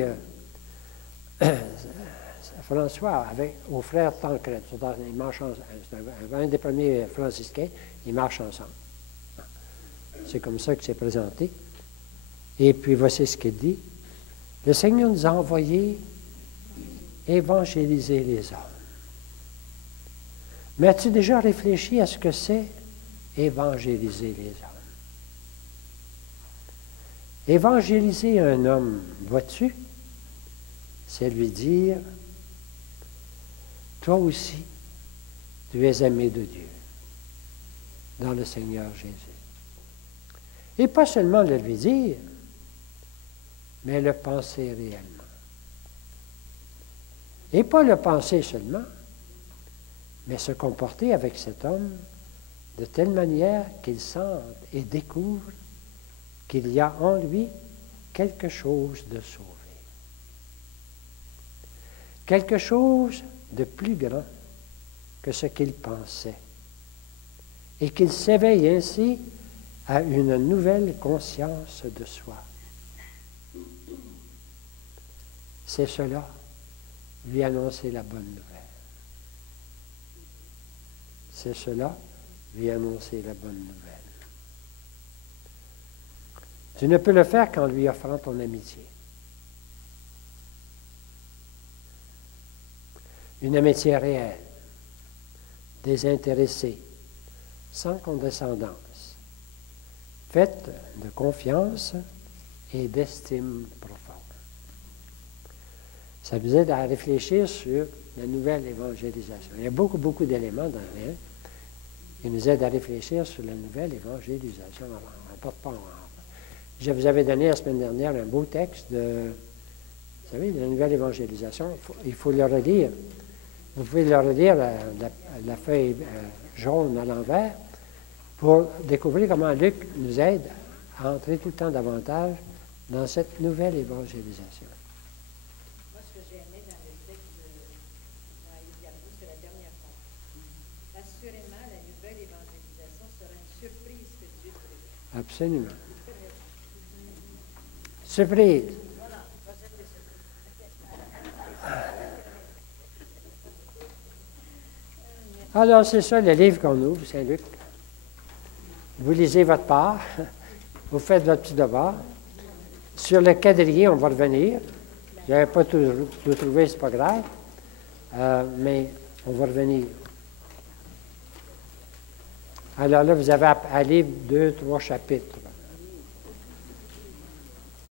François au frère Tancred. C'est un des premiers franciscains, ils marchent ensemble. C'est comme ça que c'est présenté. Et puis voici ce qu'il dit. Le Seigneur nous a envoyés évangéliser les hommes. Mais as-tu déjà réfléchi à ce que c'est évangéliser les hommes? Évangéliser un homme, vois-tu, c'est lui dire, toi aussi, tu es aimé de Dieu dans le Seigneur Jésus. Et pas seulement le lui dire, mais le penser réellement. Et pas le penser seulement, mais se comporter avec cet homme de telle manière qu'il sente et découvre qu'il y a en lui quelque chose de sauvé. Quelque chose de plus grand que ce qu'il pensait. Et qu'il s'éveille ainsi à une nouvelle conscience de soi. C'est cela, lui annoncer la bonne nouvelle. C'est cela, lui annoncer la bonne nouvelle. Tu ne peux le faire qu'en lui offrant ton amitié. Une amitié réelle, désintéressée, sans condescendance, faite de confiance et d'estime profonde. Ça nous aide à réfléchir sur la nouvelle évangélisation. Il y a beaucoup, beaucoup d'éléments dans elle qui nous aident à réfléchir sur la nouvelle évangélisation. Je vous avais donné la semaine dernière un beau texte de, vous savez, de la nouvelle évangélisation. Il faut le relire. Vous pouvez le relire, la feuille jaune à l'envers, pour découvrir comment Luc nous aide à entrer tout le temps davantage dans cette nouvelle évangélisation. Moi, ce que j'ai aimé dans le texte dans Diablo, c'est la dernière phrase. Assurément, la nouvelle évangélisation sera une surprise que Dieu prévoit. Absolument. Surprise. Voilà, pas cette surprise. Alors, c'est ça le livre qu'on ouvre, Saint-Luc. Vous lisez votre part, vous faites votre petit devoir. Sur le quadrillé, on va revenir. Je n'avais pas tout trouvé, c'est pas grave. Mais on va revenir. Alors là, vous avez à lire 2, 3 chapitres.